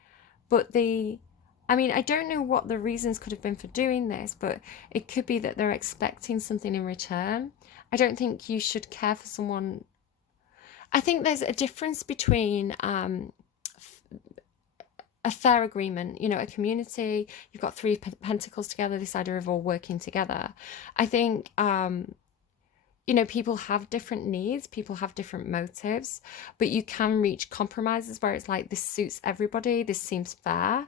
but I don't know what the reasons could have been for doing this, but it could be that they're expecting something in return. I don't think you should care for someone. I think there's a difference between a fair agreement, you know, a community. You've got three pentacles together, this idea of all working together. I think, you know, people have different needs, people have different motives, but you can reach compromises where it's like, this suits everybody, this seems fair.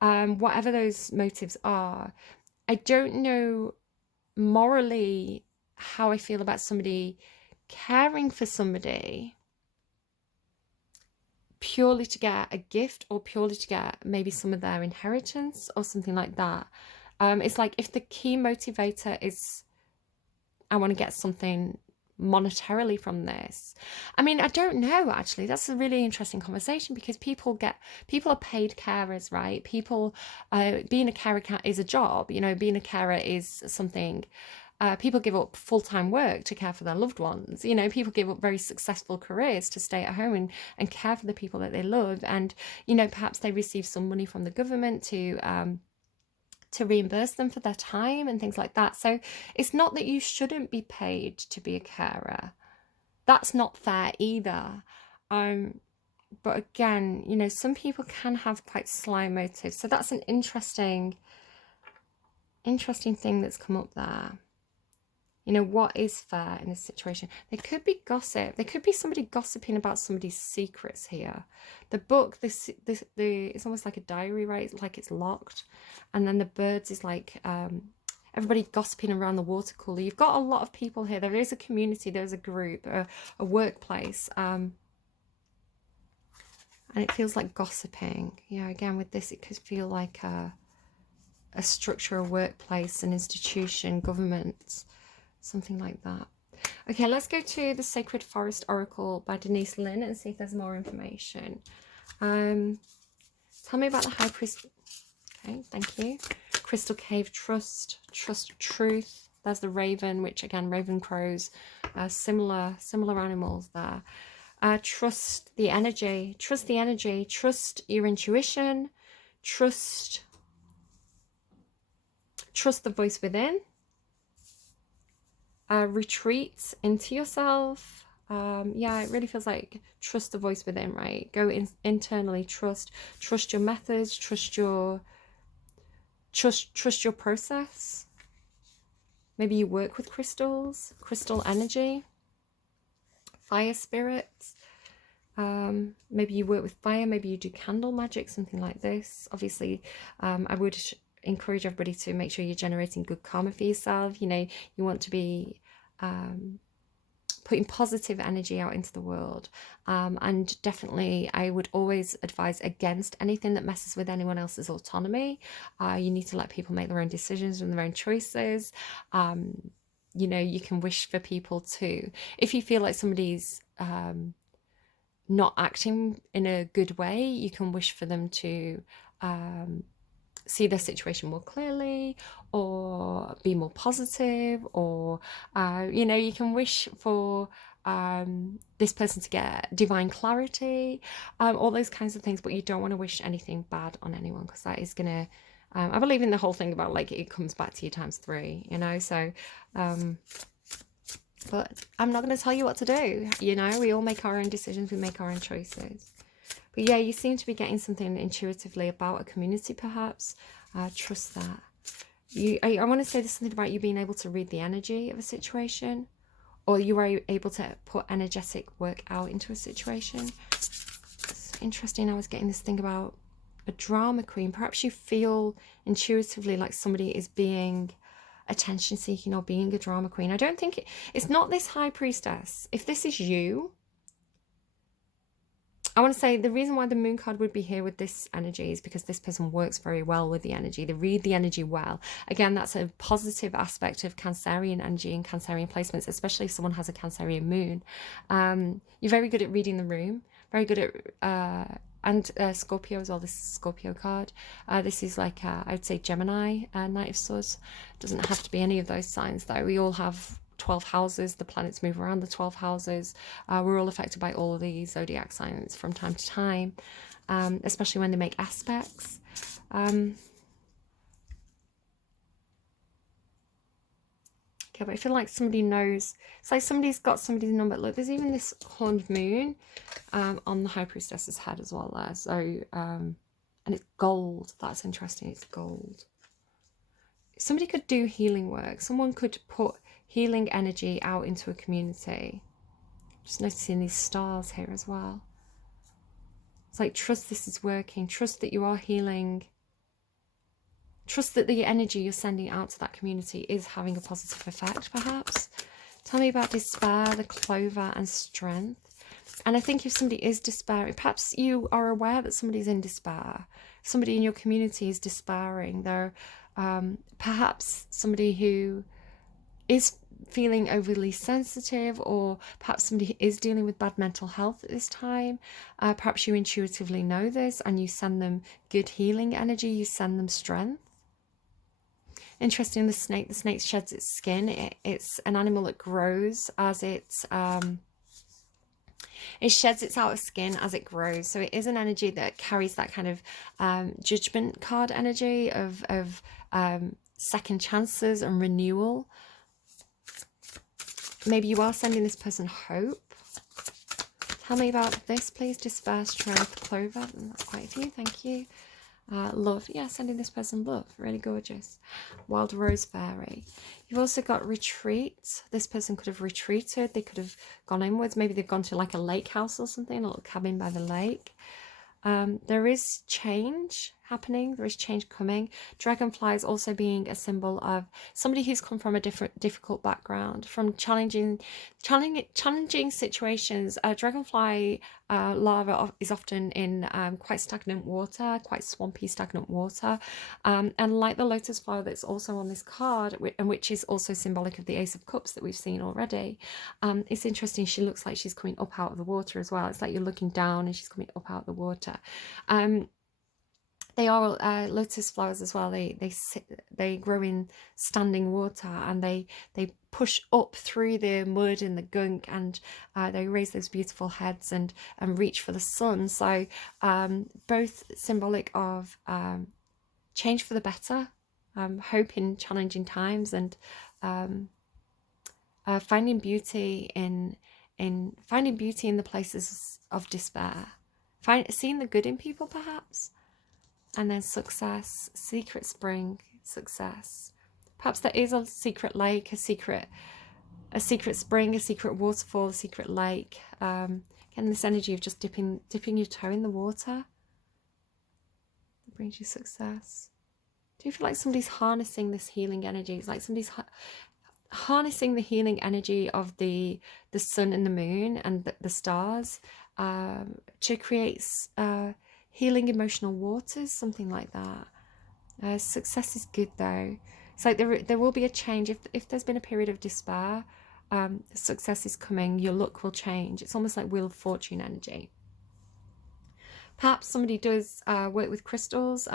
Whatever those motives are, I don't know morally how I feel about somebody caring for somebody purely to get a gift or purely to get maybe some of their inheritance or something like that. It's like, if the key motivator is, I want to get something monetarily from this. I mean, I don't know, actually. That's a really interesting conversation, because people are paid carers, right? People, being a carer is a job, you know, being a carer is something. People give up full-time work to care for their loved ones. You know, people give up very successful careers to stay at home and care for the people that they love. And, you know, perhaps they receive some money from the government to reimburse them for their time and things like that. So it's not that you shouldn't be paid to be a carer. That's not fair either. But again, you know, some people can have quite sly motives. So that's an interesting thing that's come up there. You know, what is fair in this situation? There could be gossip. There could be somebody gossiping about somebody's secrets here. The book, it's almost like a diary, right? It's like it's locked. And then the birds is like everybody gossiping around the water cooler. You've got a lot of people here. There is a community. There's a group, a workplace. And it feels like gossiping. Yeah, again, with this, it could feel like a structure, a workplace, an institution, government. Something like that. Okay, let's go to the Sacred Forest Oracle by Denise Lynn and see if there's more information. Tell me about the High Priest. Okay, thank you. Crystal Cave, trust, truth. There's the raven, which again, raven crows, similar animals there. Trust the energy, trust your intuition, trust the voice within. Retreat into yourself. Yeah, it really feels like trust the voice within, right? Go internally, trust your methods, trust your process. Maybe you work with crystals, crystal energy, fire spirits. Maybe you work with fire, maybe you do candle magic, something like this. Obviously, I would encourage everybody to make sure you're generating good karma for yourself. You know, you want to be putting positive energy out into the world, and definitely I would always advise against anything that messes with anyone else's autonomy. You need to let people make their own decisions and their own choices. You know, you can wish for people to, if you feel like somebody's not acting in a good way, you can wish for them to see their situation more clearly, or be more positive, or you know, you can wish for this person to get divine clarity, all those kinds of things, but you don't want to wish anything bad on anyone, because that is gonna I believe in the whole thing about like it comes back to you ×3, you know. So but I'm not going to tell you what to do, you know. We all make our own decisions, we make our own choices. But yeah, you seem to be getting something intuitively about a community, perhaps. Trust that. I want to say there's something about you being able to read the energy of a situation, or you are able to put energetic work out into a situation. It's interesting, I was getting this thing about a drama queen. Perhaps you feel intuitively like somebody is being attention seeking or being a drama queen. I don't think it's not this High Priestess. If this is you, I want to say the reason why the moon card would be here with this energy is because this person works very well with the energy. They read the energy well. Again, that's a positive aspect of Cancerian energy and Cancerian placements, especially if someone has a Cancerian moon. You're very good at reading the room, very good at, and Scorpio as well. This is Scorpio card. This is like, I would say Gemini, Knight of Swords. Doesn't have to be any of those signs though. We all have 12 houses, the planets move around the 12 houses. We're all affected by all of these zodiac signs from time to time, especially when they make aspects. Okay, but I feel like somebody knows. It's like somebody's got somebody's number. Look, there's even this horned moon on the High Priestess's head as well there. So And it's gold. That's interesting. It's gold. Somebody could do healing work. Someone could put healing energy out into a community. Just noticing these stars here as well. It's like, trust this is working. Trust that you are healing. Trust that the energy you're sending out to that community is having a positive effect, perhaps. Tell me about despair, the clover, and strength. And I think if somebody is despairing, perhaps you are aware that somebody's in despair. Somebody in your community is despairing. They're perhaps somebody who is feeling overly sensitive, or perhaps somebody is dealing with bad mental health at this time. Perhaps you intuitively know this and you send them good healing energy. You send them strength. Interesting, the snake. The snake sheds its skin. It's an animal that grows as it sheds its outer skin as it grows. So it is an energy that carries that kind of judgment card energy of second chances and renewal. Maybe you are sending this person hope. Tell me about this, please. Despair, strength, clover. That's quite a few. Thank you. Love. Yeah, sending this person love. Really gorgeous. Wild rose fairy. You've also got retreat. This person could have retreated. They could have gone inwards. Maybe they've gone to like a lake house or something, a little cabin by the lake. There is change happening. There is change coming. Dragonflies also being a symbol of somebody who's come from a difficult background, from challenging situations. Dragonfly larva is often in quite stagnant water, quite swampy, stagnant water. And like the lotus flower that's also on this card, and which is also symbolic of the Ace of Cups that we've seen already, it's interesting. She looks like she's coming up out of the water as well. It's like you're looking down and she's coming up out of the water. They are lotus flowers as well. They grow in standing water, and they push up through the mud and the gunk, and they raise those beautiful heads and reach for the sun. So both symbolic of change for the better, hope in challenging times, and finding beauty in the places of despair. Seeing the good in people, perhaps. And then success, secret spring, success. Perhaps there is a secret lake, a secret spring, a secret waterfall, a secret lake. Again, this energy of just dipping your toe in the water that brings you success. Do you feel like somebody's harnessing this healing energy? It's like somebody's harnessing the healing energy of the sun and the moon and the stars to create healing emotional waters, something like that. Success is good though. It's like there will be a change. If there's been a period of despair, success is coming. Your luck will change. It's almost like Wheel of Fortune energy. Perhaps somebody does work with crystals,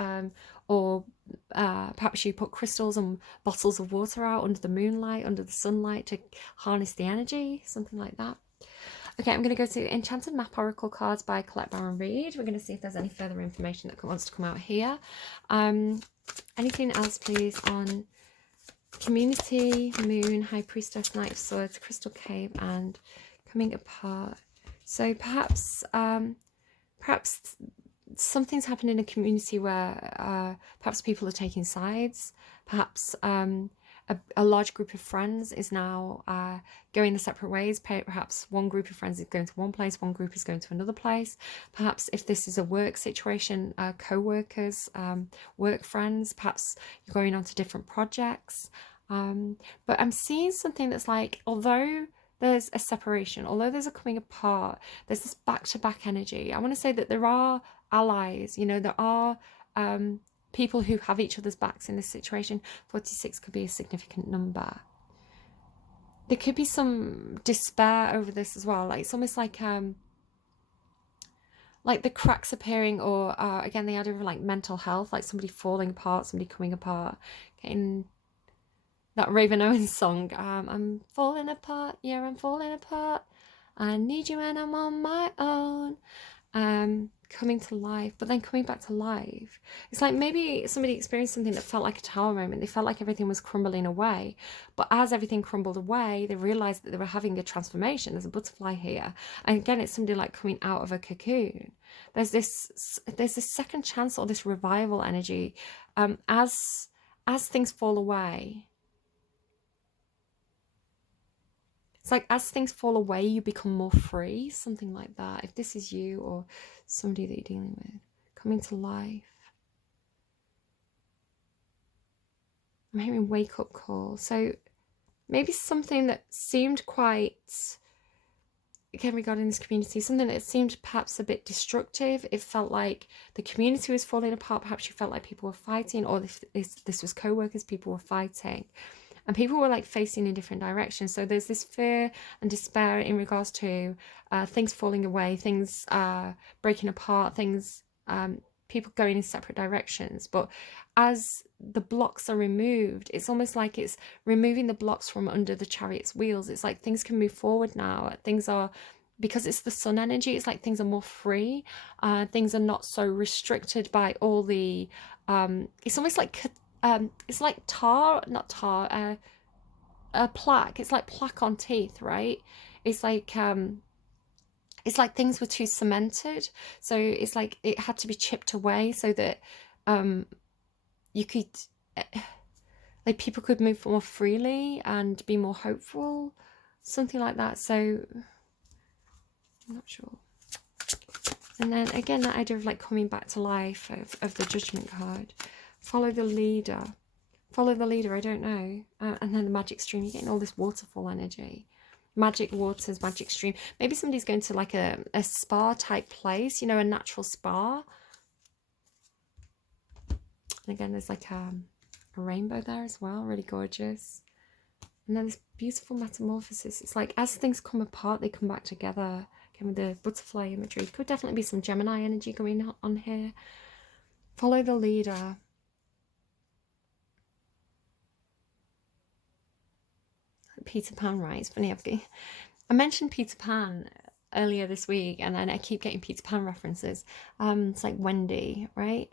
or perhaps you put crystals and bottles of water out under the moonlight, under the sunlight, to harness the energy, something like that. Okay, I'm going to go to Enchanted Map Oracle cards by Colette Baron Reid. We're going to see if there's any further information that wants to come out here. Anything else, please, on community, moon, high priestess, knight of swords, crystal cave, and coming apart. So perhaps something's happened in a community where perhaps people are taking sides. Perhaps a large group of friends is now going the separate ways. Perhaps one group of friends is going to one place, one group is going to another place. Perhaps if this is a work situation, co-workers, work friends, perhaps you're going on to different projects. But I'm seeing something that's like, although there's a separation, although there's a coming apart, there's this back-to-back energy. I want to say that there are allies, there are people who have each other's backs in this situation. 46 could be a significant number. There could be some despair over this as well. Like it's almost like the cracks appearing, or again the idea of like mental health, like somebody falling apart, somebody coming apart. Getting that Raven Owens song, I'm falling apart, yeah, I'm falling apart. I need you and I'm on my own. coming to life, but then coming back to life. It's like maybe somebody experienced something that felt like a tower moment. They felt like everything was crumbling away, but as everything crumbled away, they realized that they were having a transformation. There's a butterfly here, and again, it's somebody like coming out of a cocoon. There's this second chance or this revival energy, as things fall away. It's like as things fall away, you become more free, something like that. If this is you or somebody that you're dealing with, coming to life. I'm hearing wake up call. So maybe something that seemed quite, again, regarding this community, something that seemed perhaps a bit destructive. It felt like the community was falling apart. Perhaps you felt like people were fighting, or if this was co-workers, people were fighting. And people were like facing in different directions. So there's this fear and despair in regards to things falling away, things breaking apart, things, people going in separate directions. But as the blocks are removed, it's almost like it's removing the blocks from under the chariot's wheels. It's like things can move forward now. Things are, because it's the sun energy, it's like things are more free. Things are not so restricted by all the, it's almost like, it's like a plaque. It's like plaque on teeth, right? It's like things were too cemented, so it's like it had to be chipped away so that you could, like, people could move more freely and be more hopeful, something like that. So I'm not sure. And then again, that idea of like coming back to life of the Judgment card. Follow the leader. Follow the leader, I don't know. And then the magic stream, you're getting all this waterfall energy. Magic waters, magic stream. Maybe somebody's going to like a spa type place, you know, a natural spa. And again, there's like a rainbow there as well, really gorgeous. And then this beautiful metamorphosis. It's like as things come apart, they come back together. Again, with the butterfly imagery. Could definitely be some Gemini energy going on here. Follow the leader. Peter Pan, right? It's funny, I mentioned Peter Pan earlier this week, and then I keep getting Peter Pan references. It's like Wendy, right?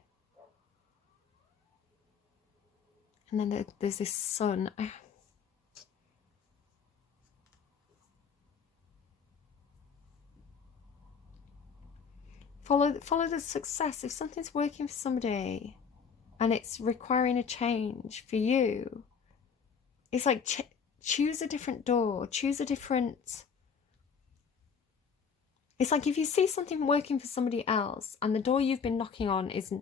And then there's this sun. Follow the success. If something's working for somebody and it's requiring a change for you, it's like choose a different door, choose a different. It's like if you see something working for somebody else and the door you've been knocking on it's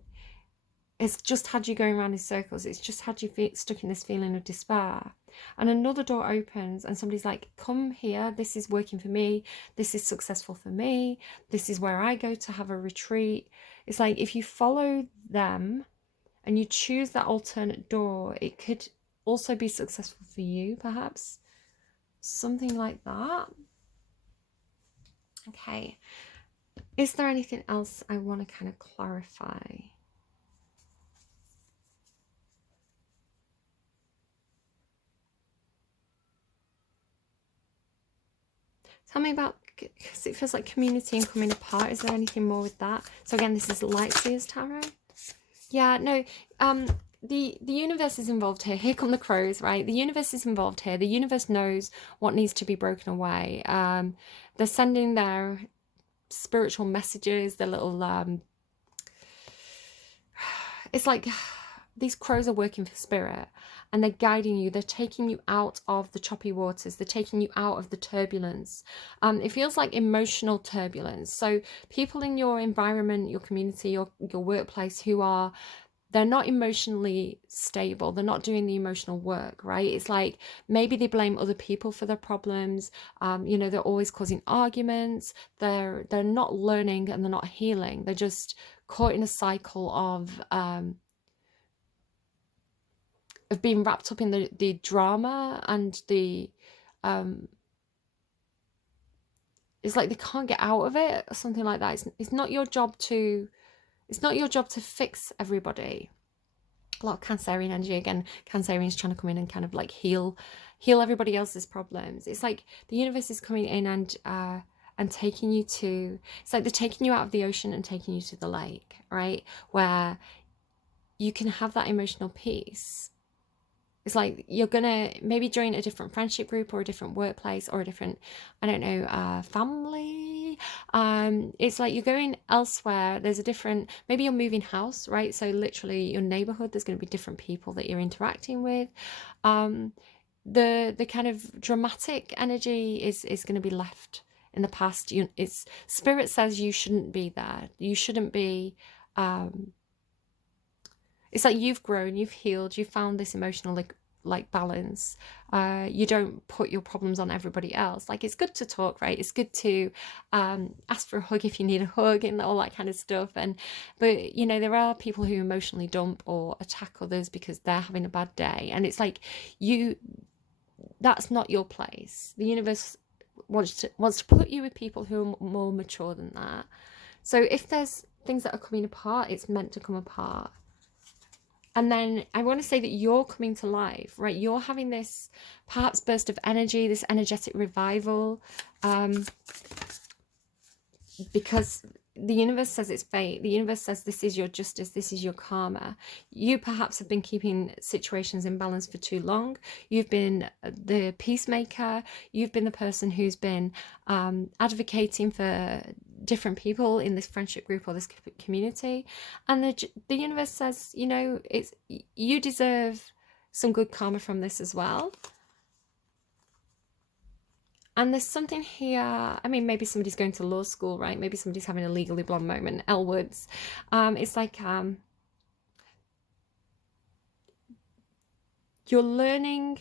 just had you going around in circles, it's just had you stuck in this feeling of despair, and another door opens and somebody's like, come here, this is working for me, this is successful for me, this is where I go to have a retreat. It's like if you follow them and you choose that alternate door, it could also be successful for you, perhaps. Something like that. Okay. Is there anything else I want to kind of clarify? Tell me about, because it feels like community and coming apart. Is there anything more with that? So again, this is Lightseer's Tarot. Yeah, no, the universe is involved here. Here come the crows, right? The universe is involved here. The universe knows what needs to be broken away. They're sending their spiritual messages, their little, it's like these crows are working for spirit, and they're guiding you. They're taking you out of the choppy waters. They're taking you out of the turbulence. It feels like emotional turbulence. So people in your environment, your community, your workplace they're not emotionally stable. They're not doing the emotional work, right? It's like maybe they blame other people for their problems. You know, they're always causing arguments. They're not learning and they're not healing. They're just caught in a cycle of being wrapped up in the drama and the it's like they can't get out of it or something like that. It's not your job to fix everybody. A lot of Cancerian energy again. Cancerian's trying to come in and kind of like heal everybody else's problems. It's like the universe is coming in and and taking you to, it's like they're taking you out of the ocean and taking you to the lake, right? Where you can have that emotional peace. It's like you're gonna maybe join a different friendship group or a different workplace or a different, I don't know, family. It's like you're going elsewhere. There's a different, maybe you're moving house, right? So literally your neighborhood, there's going to be different people that you're interacting with. The kind of dramatic energy is going to be left in the past. It's spirit says you shouldn't be there. You shouldn't be. It's like you've grown, you've healed, you've found this emotional like balance. You don't put your problems on everybody else. Like, it's good to talk, right? It's good to ask for a hug if you need a hug and all that kind of stuff. But you know, there are people who emotionally dump or attack others because they're having a bad day, and it's like that's not your place. The universe wants to put you with people who are more mature than that. So if there's things that are coming apart, it's meant to come apart. And then I want to say that you're coming to life, right? You're having this perhaps burst of energy, this energetic revival, because the universe says it's fate. The universe says this is your justice, this is your karma. You perhaps have been keeping situations in balance for too long. You've been the peacemaker. You've been the person who's been advocating for different people in this friendship group or this community. And the universe says, you know, you deserve some good karma from this as well. And there's something here, I mean, maybe somebody's going to law school, right? Maybe somebody's having a Legally Blonde moment, Elle Woods. It's like you're learning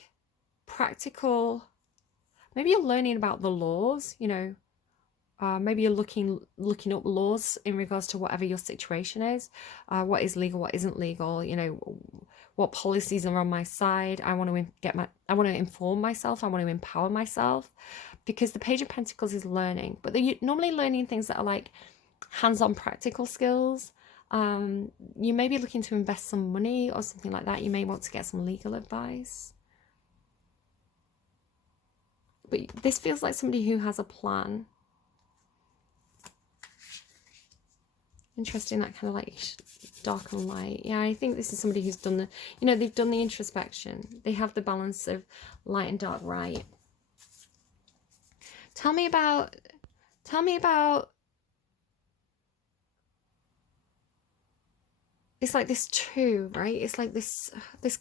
practical, maybe you're learning about the laws, you know, maybe you're looking up laws in regards to whatever your situation is, what is legal, what isn't legal, you know, what policies are on my side. I want to inform myself. I want to empower myself, because the Page of Pentacles is learning, but they're normally learning things that are like hands-on practical skills. You may be looking to invest some money or something like that. You may want to get some legal advice. But this feels like somebody who has a plan. Interesting, that kind of like dark and light. Yeah, I think this is somebody who's done the, you know, they've done the introspection. They have the balance of light and dark, right? Tell me about, it's like this too, right? It's like this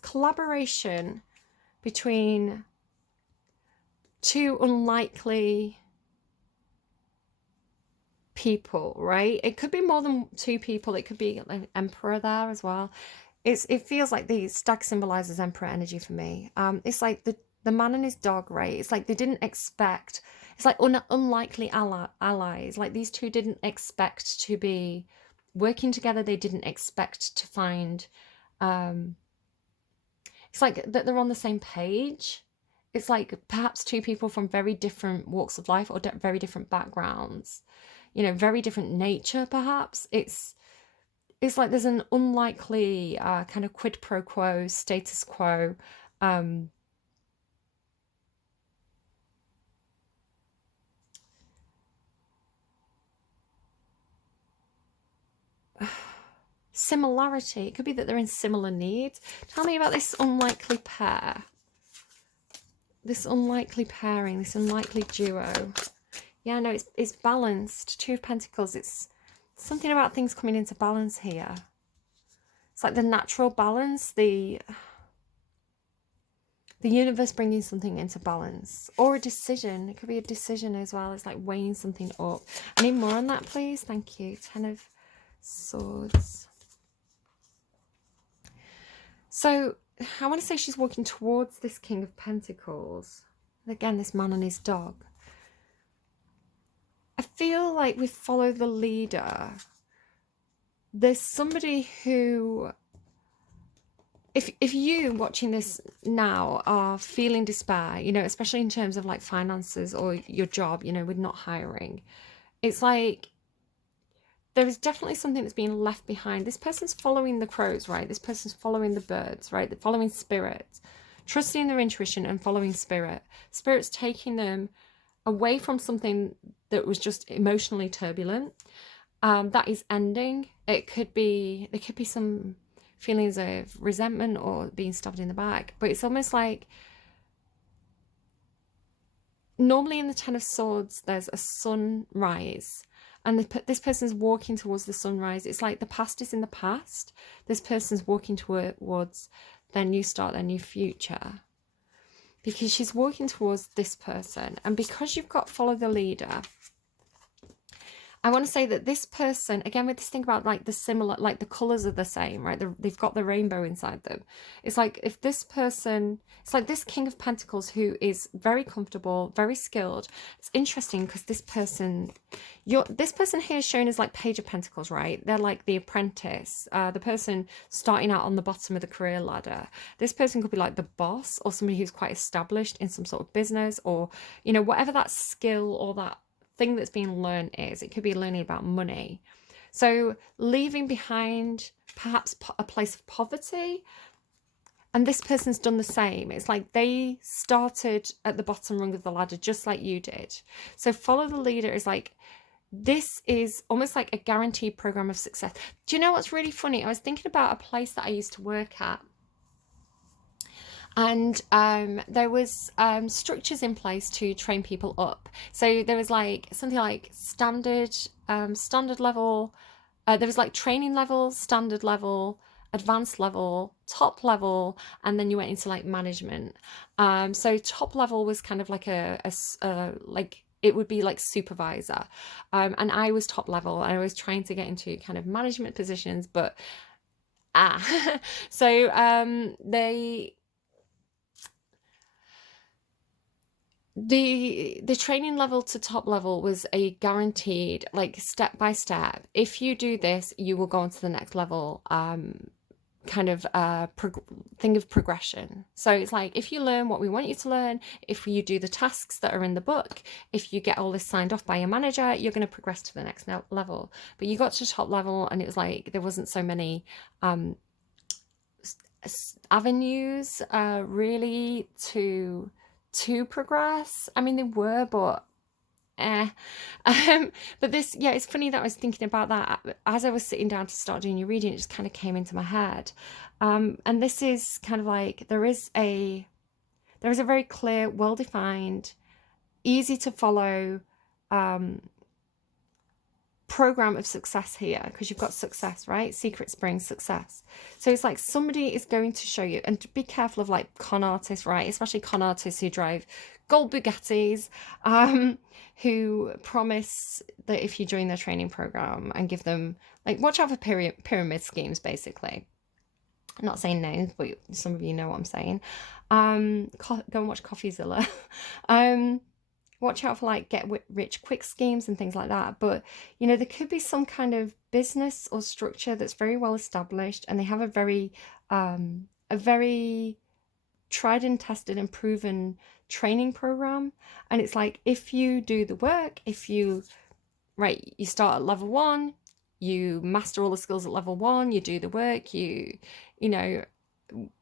collaboration between two unlikely people, right? It could be more than two people. It could be an emperor there as well. It feels like the stag symbolizes emperor energy for me. It's like the man and his dog, right? It's like they didn't expect, it's like unlikely allies. Like these two didn't expect to be working together. They didn't expect to find it's like that they're on the same page. It's like perhaps two people from very different walks of life or very different backgrounds, you know, very different nature perhaps. It's like there's an unlikely kind of quid pro quo, status quo. Similarity. It could be that they're in similar needs. Tell me about this unlikely pair. This unlikely pairing, this unlikely duo. Yeah, no, it's balanced. Two of Pentacles. It's something about things coming into balance here. It's like the natural balance, the universe bringing something into balance, or a decision. It could be a decision as well. It's like weighing something up. I need more on that, please. Thank you. 10 of Swords. So I want to say she's walking towards this King of Pentacles. Again, this man and his dog. I feel like we follow the leader. There's somebody who, if you watching this now are feeling despair, you know, especially in terms of like finances or your job, you know, with not hiring, it's like there is definitely something that's being left behind. This person's following the crows, right? This person's following the birds, right? They're following spirit, trusting their intuition and following spirit. Spirit's taking them away from something that was just emotionally turbulent. That is ending. There could be some feelings of resentment or being stabbed in the back, but it's almost like normally in the Ten of Swords there's a sunrise, and this person's walking towards the sunrise. It's like the past is in the past, this person's walking towards their new start, their new future, because she's walking towards this person. And because you've got follow the leader, I want to say that this person, again, with this thing about like the similar, like the colors are the same, right? They've got the rainbow inside them. It's like if this person, it's like this King of Pentacles who is very comfortable, very skilled. It's interesting because this person here is shown as like Page of Pentacles, right? They're like the apprentice, the person starting out on the bottom of the career ladder. This person could be like the boss or somebody who's quite established in some sort of business, or, you know, whatever that skill or that thing that's being learned is. It could be learning about money. So leaving behind perhaps a place of poverty, and this person's done the same. It's like they started at the bottom rung of the ladder just like you did. So follow the leader is like, this is almost like a guaranteed program of success. Do you know what's really funny? I was thinking about a place that I used to work at, and there was structures in place to train people up. So there was like something like standard level, there was like training level, standard level, advanced level, top level, and then you went into like management. So top level was kind of like a like, it would be like supervisor, and I was top level, and I was trying to get into kind of management positions, but so the training level to top level was a guaranteed, like, step by step, if you do this you will go on to the next level, kind of thing of progression. So it's like, if you learn what we want you to learn, if you do the tasks that are in the book, if you get all this signed off by your manager, you're going to progress to the next level. But you got to top level and it was like there wasn't so many avenues really to progress. I mean, they were, but but this, yeah, it's funny that I was thinking about that as I was sitting down to start doing your reading. It just kind of came into my head, and this is kind of like, there is a very clear, well-defined, easy to follow program of success here, because you've got success, right? Secret springs success. So it's like somebody is going to show you, and be careful of like con artists, right? Especially con artists who drive gold Bugattis, who promise that if you join their training program and give them, like, watch out for pyramid schemes, basically. I'm not saying names, but some of you know what I'm saying. Go and watch Coffeezilla. Watch out for like get rich quick schemes and things like that. But, you know, there could be some kind of business or structure that's very well established, and they have a very tried and tested and proven training program. And it's like, if you do the work, if you start at level 1, you master all the skills at level 1, you do the work, you know,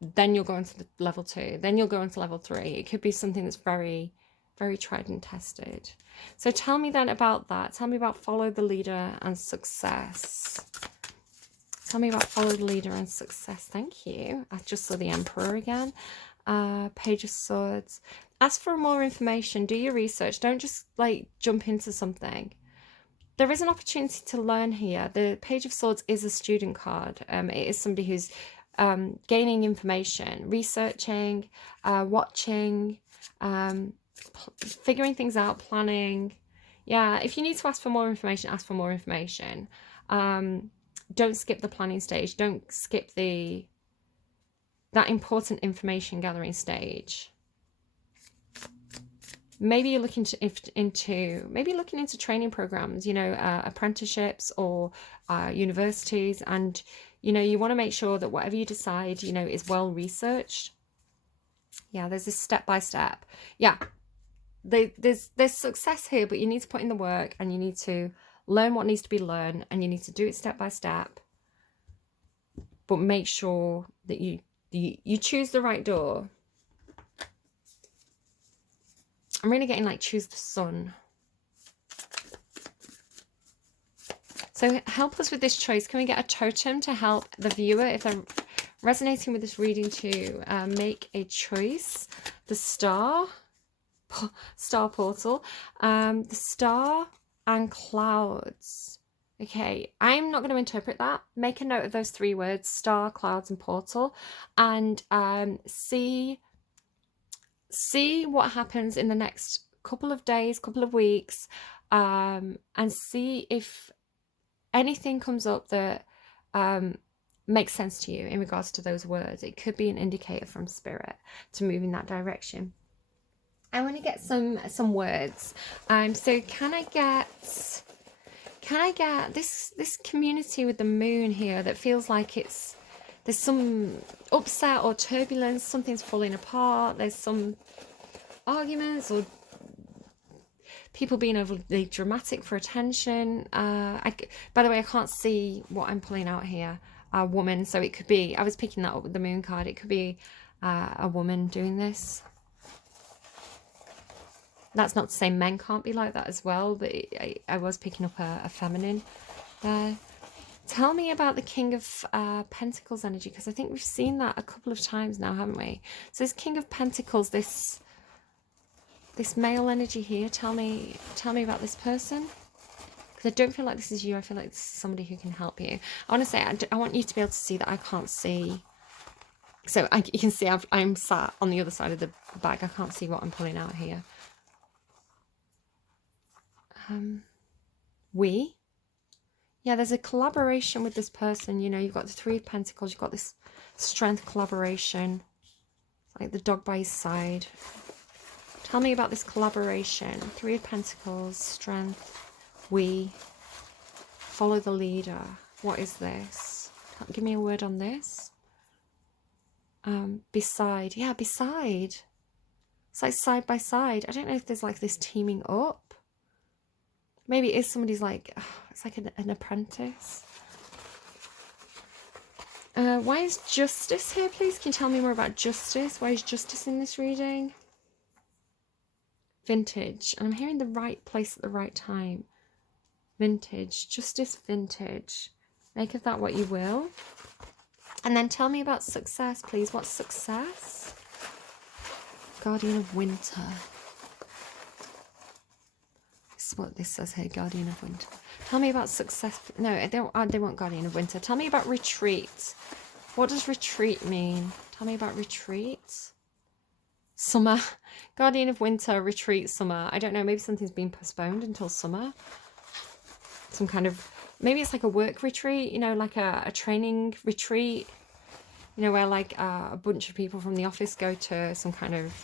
then you'll go into the level 2, then you'll go into level 3. It could be something that's very, very tried and tested. So tell me then about that. Tell me about follow the leader and success. Tell me about follow the leader and success. Thank you. I just saw the Emperor again. Page of Swords. Ask for more information. Do your research. Don't just like jump into something. There is an opportunity to learn here. The Page of Swords is a student card. It is somebody who's gaining information, researching, watching, figuring things out, planning. Yeah, if you need to ask for more information, ask for more information. Don't skip the planning stage. Don't skip that important information gathering stage. Maybe you're looking into training programs, you know, apprenticeships or universities, and, you know, you want to make sure that whatever you decide, you know, is well researched. Yeah, there's this step by step. Yeah, there's success here, but you need to put in the work, and you need to learn what needs to be learned, and you need to do it step by step. But make sure that you choose the right door. I'm really getting like choose the sun. So help us with this choice. Can we get a totem to help the viewer if they're resonating with this reading to make a choice? The star portal, the star and clouds. Okay, I'm not going to interpret that. Make a note of those 3 words, star, clouds, and portal, and see what happens in the next couple of days, couple of weeks, and see if anything comes up that makes sense to you in regards to those words. It could be an indicator from spirit to move in that direction. I want to get some words. So can I get this community with the moon here that feels like there's some upset or turbulence, something's falling apart, there's some arguments or people being overly dramatic for attention. By the way, I can't see what I'm pulling out here. A woman, so it could be, I was picking that up with the moon card, it could be a woman doing this. That's not to say men can't be like that as well, but I was picking up a feminine there. Tell me about the King of Pentacles energy, because I think we've seen that a couple of times now, haven't we? So this King of Pentacles, this male energy here, tell me about this person. Because I don't feel like this is you, I feel like this is somebody who can help you. I want to say, I want you to be able to see that I can't see. So you can see I'm sat on the other side of the bag, I can't see what I'm pulling out here. Yeah, there's a collaboration with this person. You know, you've got the 3 of Pentacles, you've got this strength collaboration. It's like the dog by his side. Tell me about this collaboration. 3 of Pentacles, strength, follow the leader. What is this? Give me a word on this. Beside. Yeah, beside. It's like side by side. I don't know if there's like this teaming up. Maybe it is somebody's like, it's like an apprentice. Why is justice here, please? Can you tell me more about justice? Why is justice in this reading? Vintage. And I'm hearing the right place at the right time. Vintage. Justice, vintage. Make of that what you will. And then tell me about success, please. What's success? Guardian of Winter. What this says here, Guardian of Winter. Tell me about success. No, they want Guardian of Winter. Tell me about retreat. What does retreat mean? Tell me about retreat. Summer. Guardian of Winter, retreat, summer. I don't know, maybe something's been postponed until summer. Some kind of, maybe it's like a work retreat, you know, like a training retreat, you know, where like a bunch of people from the office go to some kind of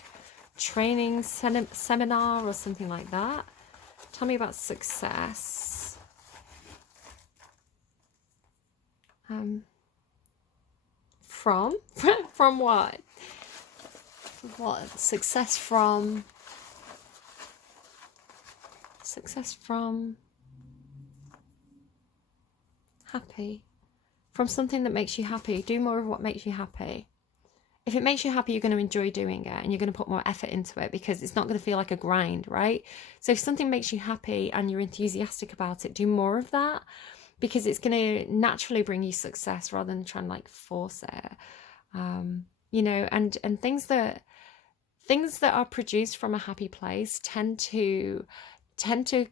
training seminar or something like that. Tell me about success. From what? What? Success from happy. From something that makes you happy. Do more of what makes you happy. If it makes you happy, you're going to enjoy doing it and you're going to put more effort into it because it's not going to feel like a grind, right? So if something makes you happy and you're enthusiastic about it, do more of that because it's going to naturally bring you success rather than trying to like force it. You know, and things that are produced from a happy place tend to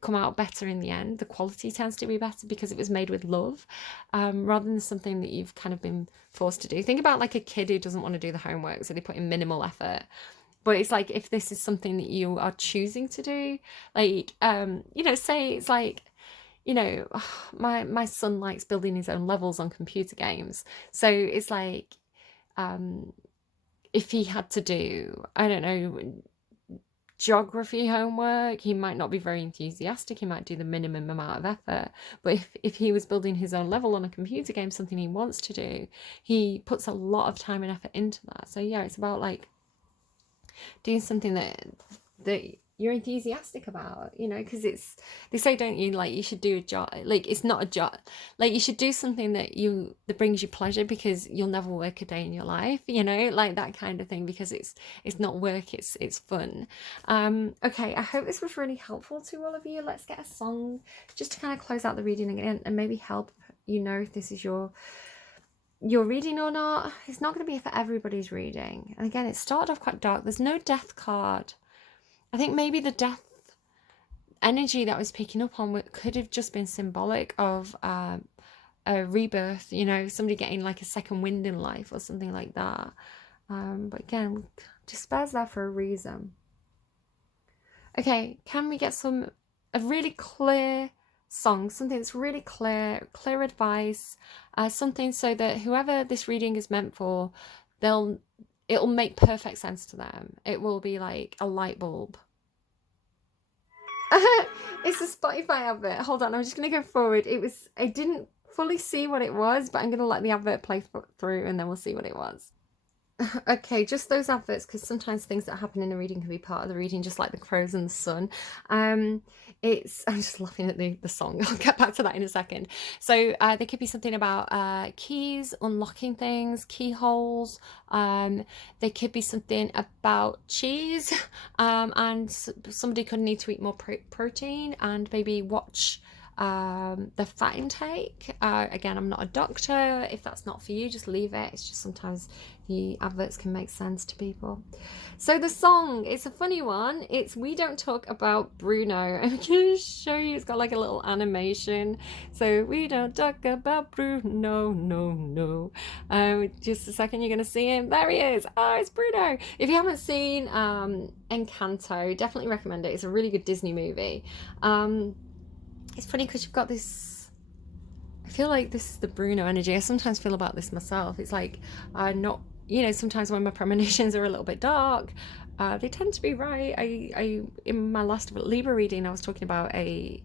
come out better in the end. The quality tends to be better because it was made with love, rather than something that you've kind of been forced to do. Think about like a kid who doesn't want to do the homework, so they put in minimal effort. But it's like if this is something that you are choosing to do, like you know, say it's like, you know, my son likes building his own levels on computer games, so it's like if he had to do, I don't know, geography homework, he might not be very enthusiastic, he might do the minimum amount of effort. But if he was building his own level on a computer game, something he wants to do, he puts a lot of time and effort into that. So yeah, it's about like doing something that you're enthusiastic about, you know, because they say, don't you, like you should do a job, like it's not a job, like you should do something that brings you pleasure, because you'll never work a day in your life, you know, like that kind of thing, because it's not work, it's fun. Okay, I hope this was really helpful to all of you. Let's get a song just to kind of close out the reading again, and maybe help you know if this is your reading or not. It's not going to be for everybody's reading. And again, it started off quite dark. There's no death card. I think maybe the death energy that I was picking up on could have just been symbolic of a rebirth, you know, somebody getting like a second wind in life or something like that. But again, despair's there for a reason. Okay, can we get a really clear song, something that's really clear advice, something so that whoever this reading is meant for, it'll make perfect sense to them. It will be like a light bulb. It's a Spotify advert. Hold on, I'm just gonna go forward. I didn't fully see what it was, but I'm gonna let the advert play through and then we'll see what it was. Okay, just those adverts, because sometimes things that happen in a reading can be part of the reading, just like the crows and the sun. I'm just laughing at the song. I'll get back to that in a second. So there could be something about keys, unlocking things, keyholes. There could be something about cheese, and somebody could need to eat more protein, and maybe watch the fat intake. Again, I'm not a doctor. If that's not for you, just leave it. It's just sometimes the adverts can make sense to people. So the song, it's a funny one. It's We Don't Talk About Bruno. I'm going to show you. It's got like a little animation. So we don't talk about Bruno, no. Just a second, you're going to see him. There he is. Oh, it's Bruno. If you haven't seen Encanto, definitely recommend it. It's a really good Disney movie. It's funny because you've got this, I feel like this is the Bruno energy. I sometimes feel about this myself. It's like, not, you know, sometimes when my premonitions are a little bit dark, they tend to be right. I in my last Libra reading, I was talking about a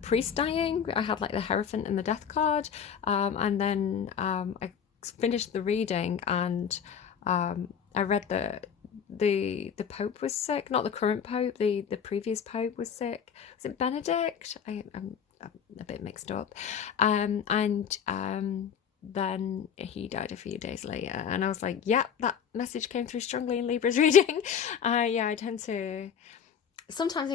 priest dying. I had like the Hierophant and the Death card, and then I finished the reading, and I read the Pope was sick, not the current Pope, the previous Pope was sick. Was it Benedict? I'm a bit mixed up. And then he died a few days later, and I was like, yeah, that message came through strongly in Libra's reading. Yeah, I tend to sometimes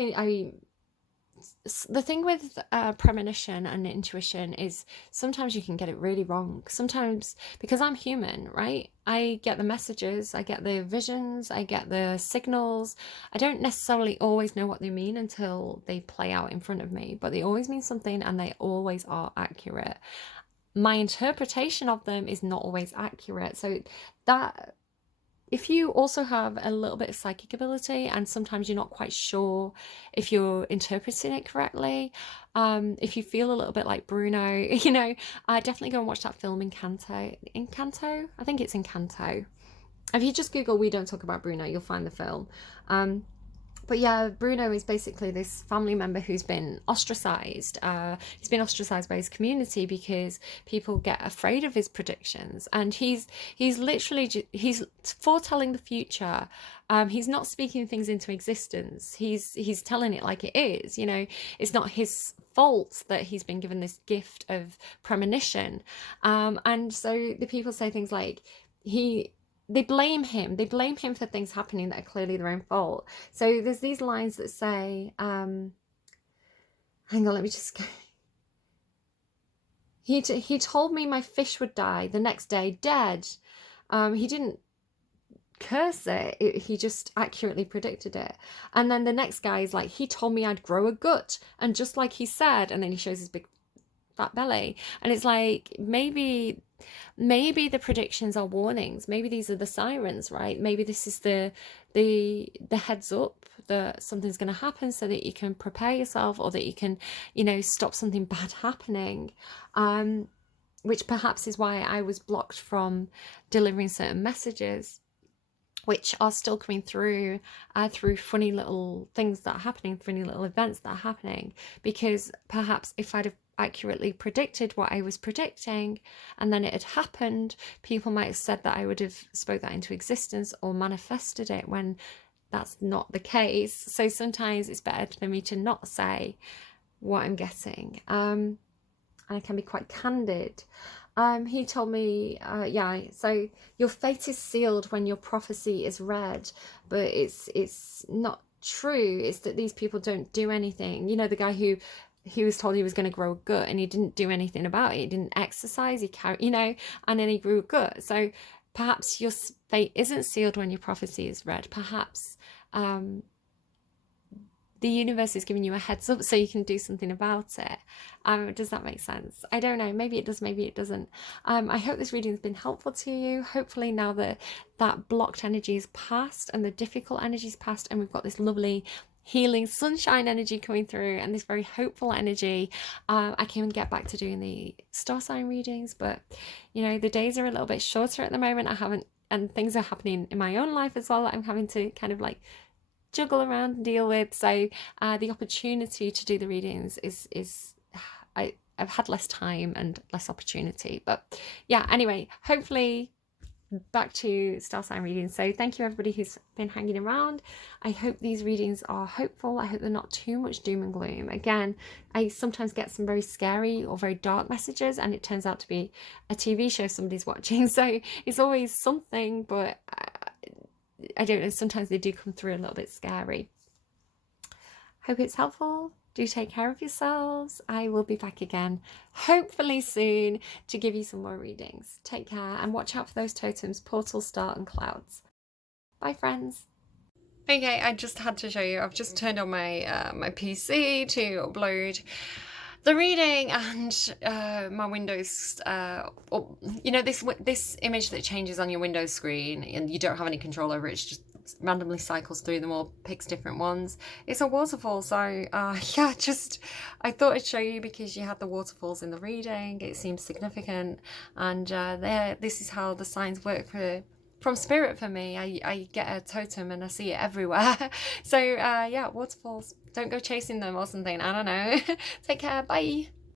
the thing with premonition and intuition is sometimes you can get it really wrong. Sometimes, because I'm human, right? I get the messages, I get the visions, I get the signals. I don't necessarily always know what they mean until they play out in front of me, but they always mean something, and they always are accurate. My interpretation of them is not always accurate. So that, if you also have a little bit of psychic ability and sometimes you're not quite sure if you're interpreting it correctly, if you feel a little bit like Bruno, you know, definitely go and watch that film Encanto? I think it's Encanto. If you just Google We Don't Talk About Bruno, you'll find the film. But yeah, Bruno is basically this family member who's been ostracized. He's been ostracized by his community because people get afraid of his predictions, and he's literally he's foretelling the future. He's not speaking things into existence. He's telling it like it is. You know, it's not his fault that he's been given this gift of premonition. And so the people say things like they blame him for things happening that are clearly their own fault. So there's these lines that say, hang on, let me just go. He told me my fish would die the next day, dead. He didn't curse it, he just accurately predicted it. And then the next guy is like, he told me I'd grow a gut, and just like he said, and then he shows his big fat belly. And it's like, maybe the predictions are warnings. Maybe these are the sirens, right? Maybe this is the heads up that something's going to happen, so that you can prepare yourself, or that you can, you know, stop something bad happening. Which perhaps is why I was blocked from delivering certain messages, which are still coming through funny little things that are happening, funny little events that are happening. Because perhaps if I'd have accurately predicted what I was predicting, and then it had happened, people might have said that I would have spoke that into existence or manifested it, when that's not the case. So sometimes it's better for me to not say what I'm getting. And I can be quite candid. He told me, yeah, so your fate is sealed when your prophecy is read, but it's not true. It's that these people don't do anything. You know, the guy who he was told he was going to grow a gut and he didn't do anything about it. He didn't exercise, he carried, you know, and then he grew a gut. So perhaps your fate isn't sealed when your prophecy is read. Perhaps the universe is giving you a heads up so you can do something about it. Does that make sense? I don't know. Maybe it does, maybe it doesn't. I hope this reading has been helpful to you. Hopefully now that that blocked energy is past and the difficult energy is past, and we've got this lovely healing sunshine energy coming through and this very hopeful energy, I can get back to doing the star sign readings. But you know, the days are a little bit shorter at the moment. I haven't, and things are happening in my own life as well that I'm having to kind of like juggle around and deal with. So the opportunity to do the readings is I've had less time and less opportunity. But yeah, anyway, hopefully back to star sign readings. So thank you everybody who's been hanging around. I hope these readings are hopeful. I hope they're not too much doom and gloom. Again, I sometimes get some very scary or very dark messages and it turns out to be a TV show somebody's watching. So it's always something, but I don't know, sometimes they do come through a little bit scary. Hope it's helpful. Do take care of yourselves. I will be back again, hopefully soon, to give you some more readings. Take care and watch out for those totems, portal, star and clouds. Bye friends. Okay, I just had to show you, I've just turned on my my PC to upload the reading, and my Windows, you know, this image that changes on your Windows screen and you don't have any control over it, it's just randomly cycles through them or picks different ones. It's a waterfall, so yeah, just I thought I'd show you because you had the waterfalls in the reading. It seems significant, and this is how the signs work from spirit for me. I get a totem and I see it everywhere. So yeah, waterfalls, don't go chasing them or something, I don't know. Take care, bye.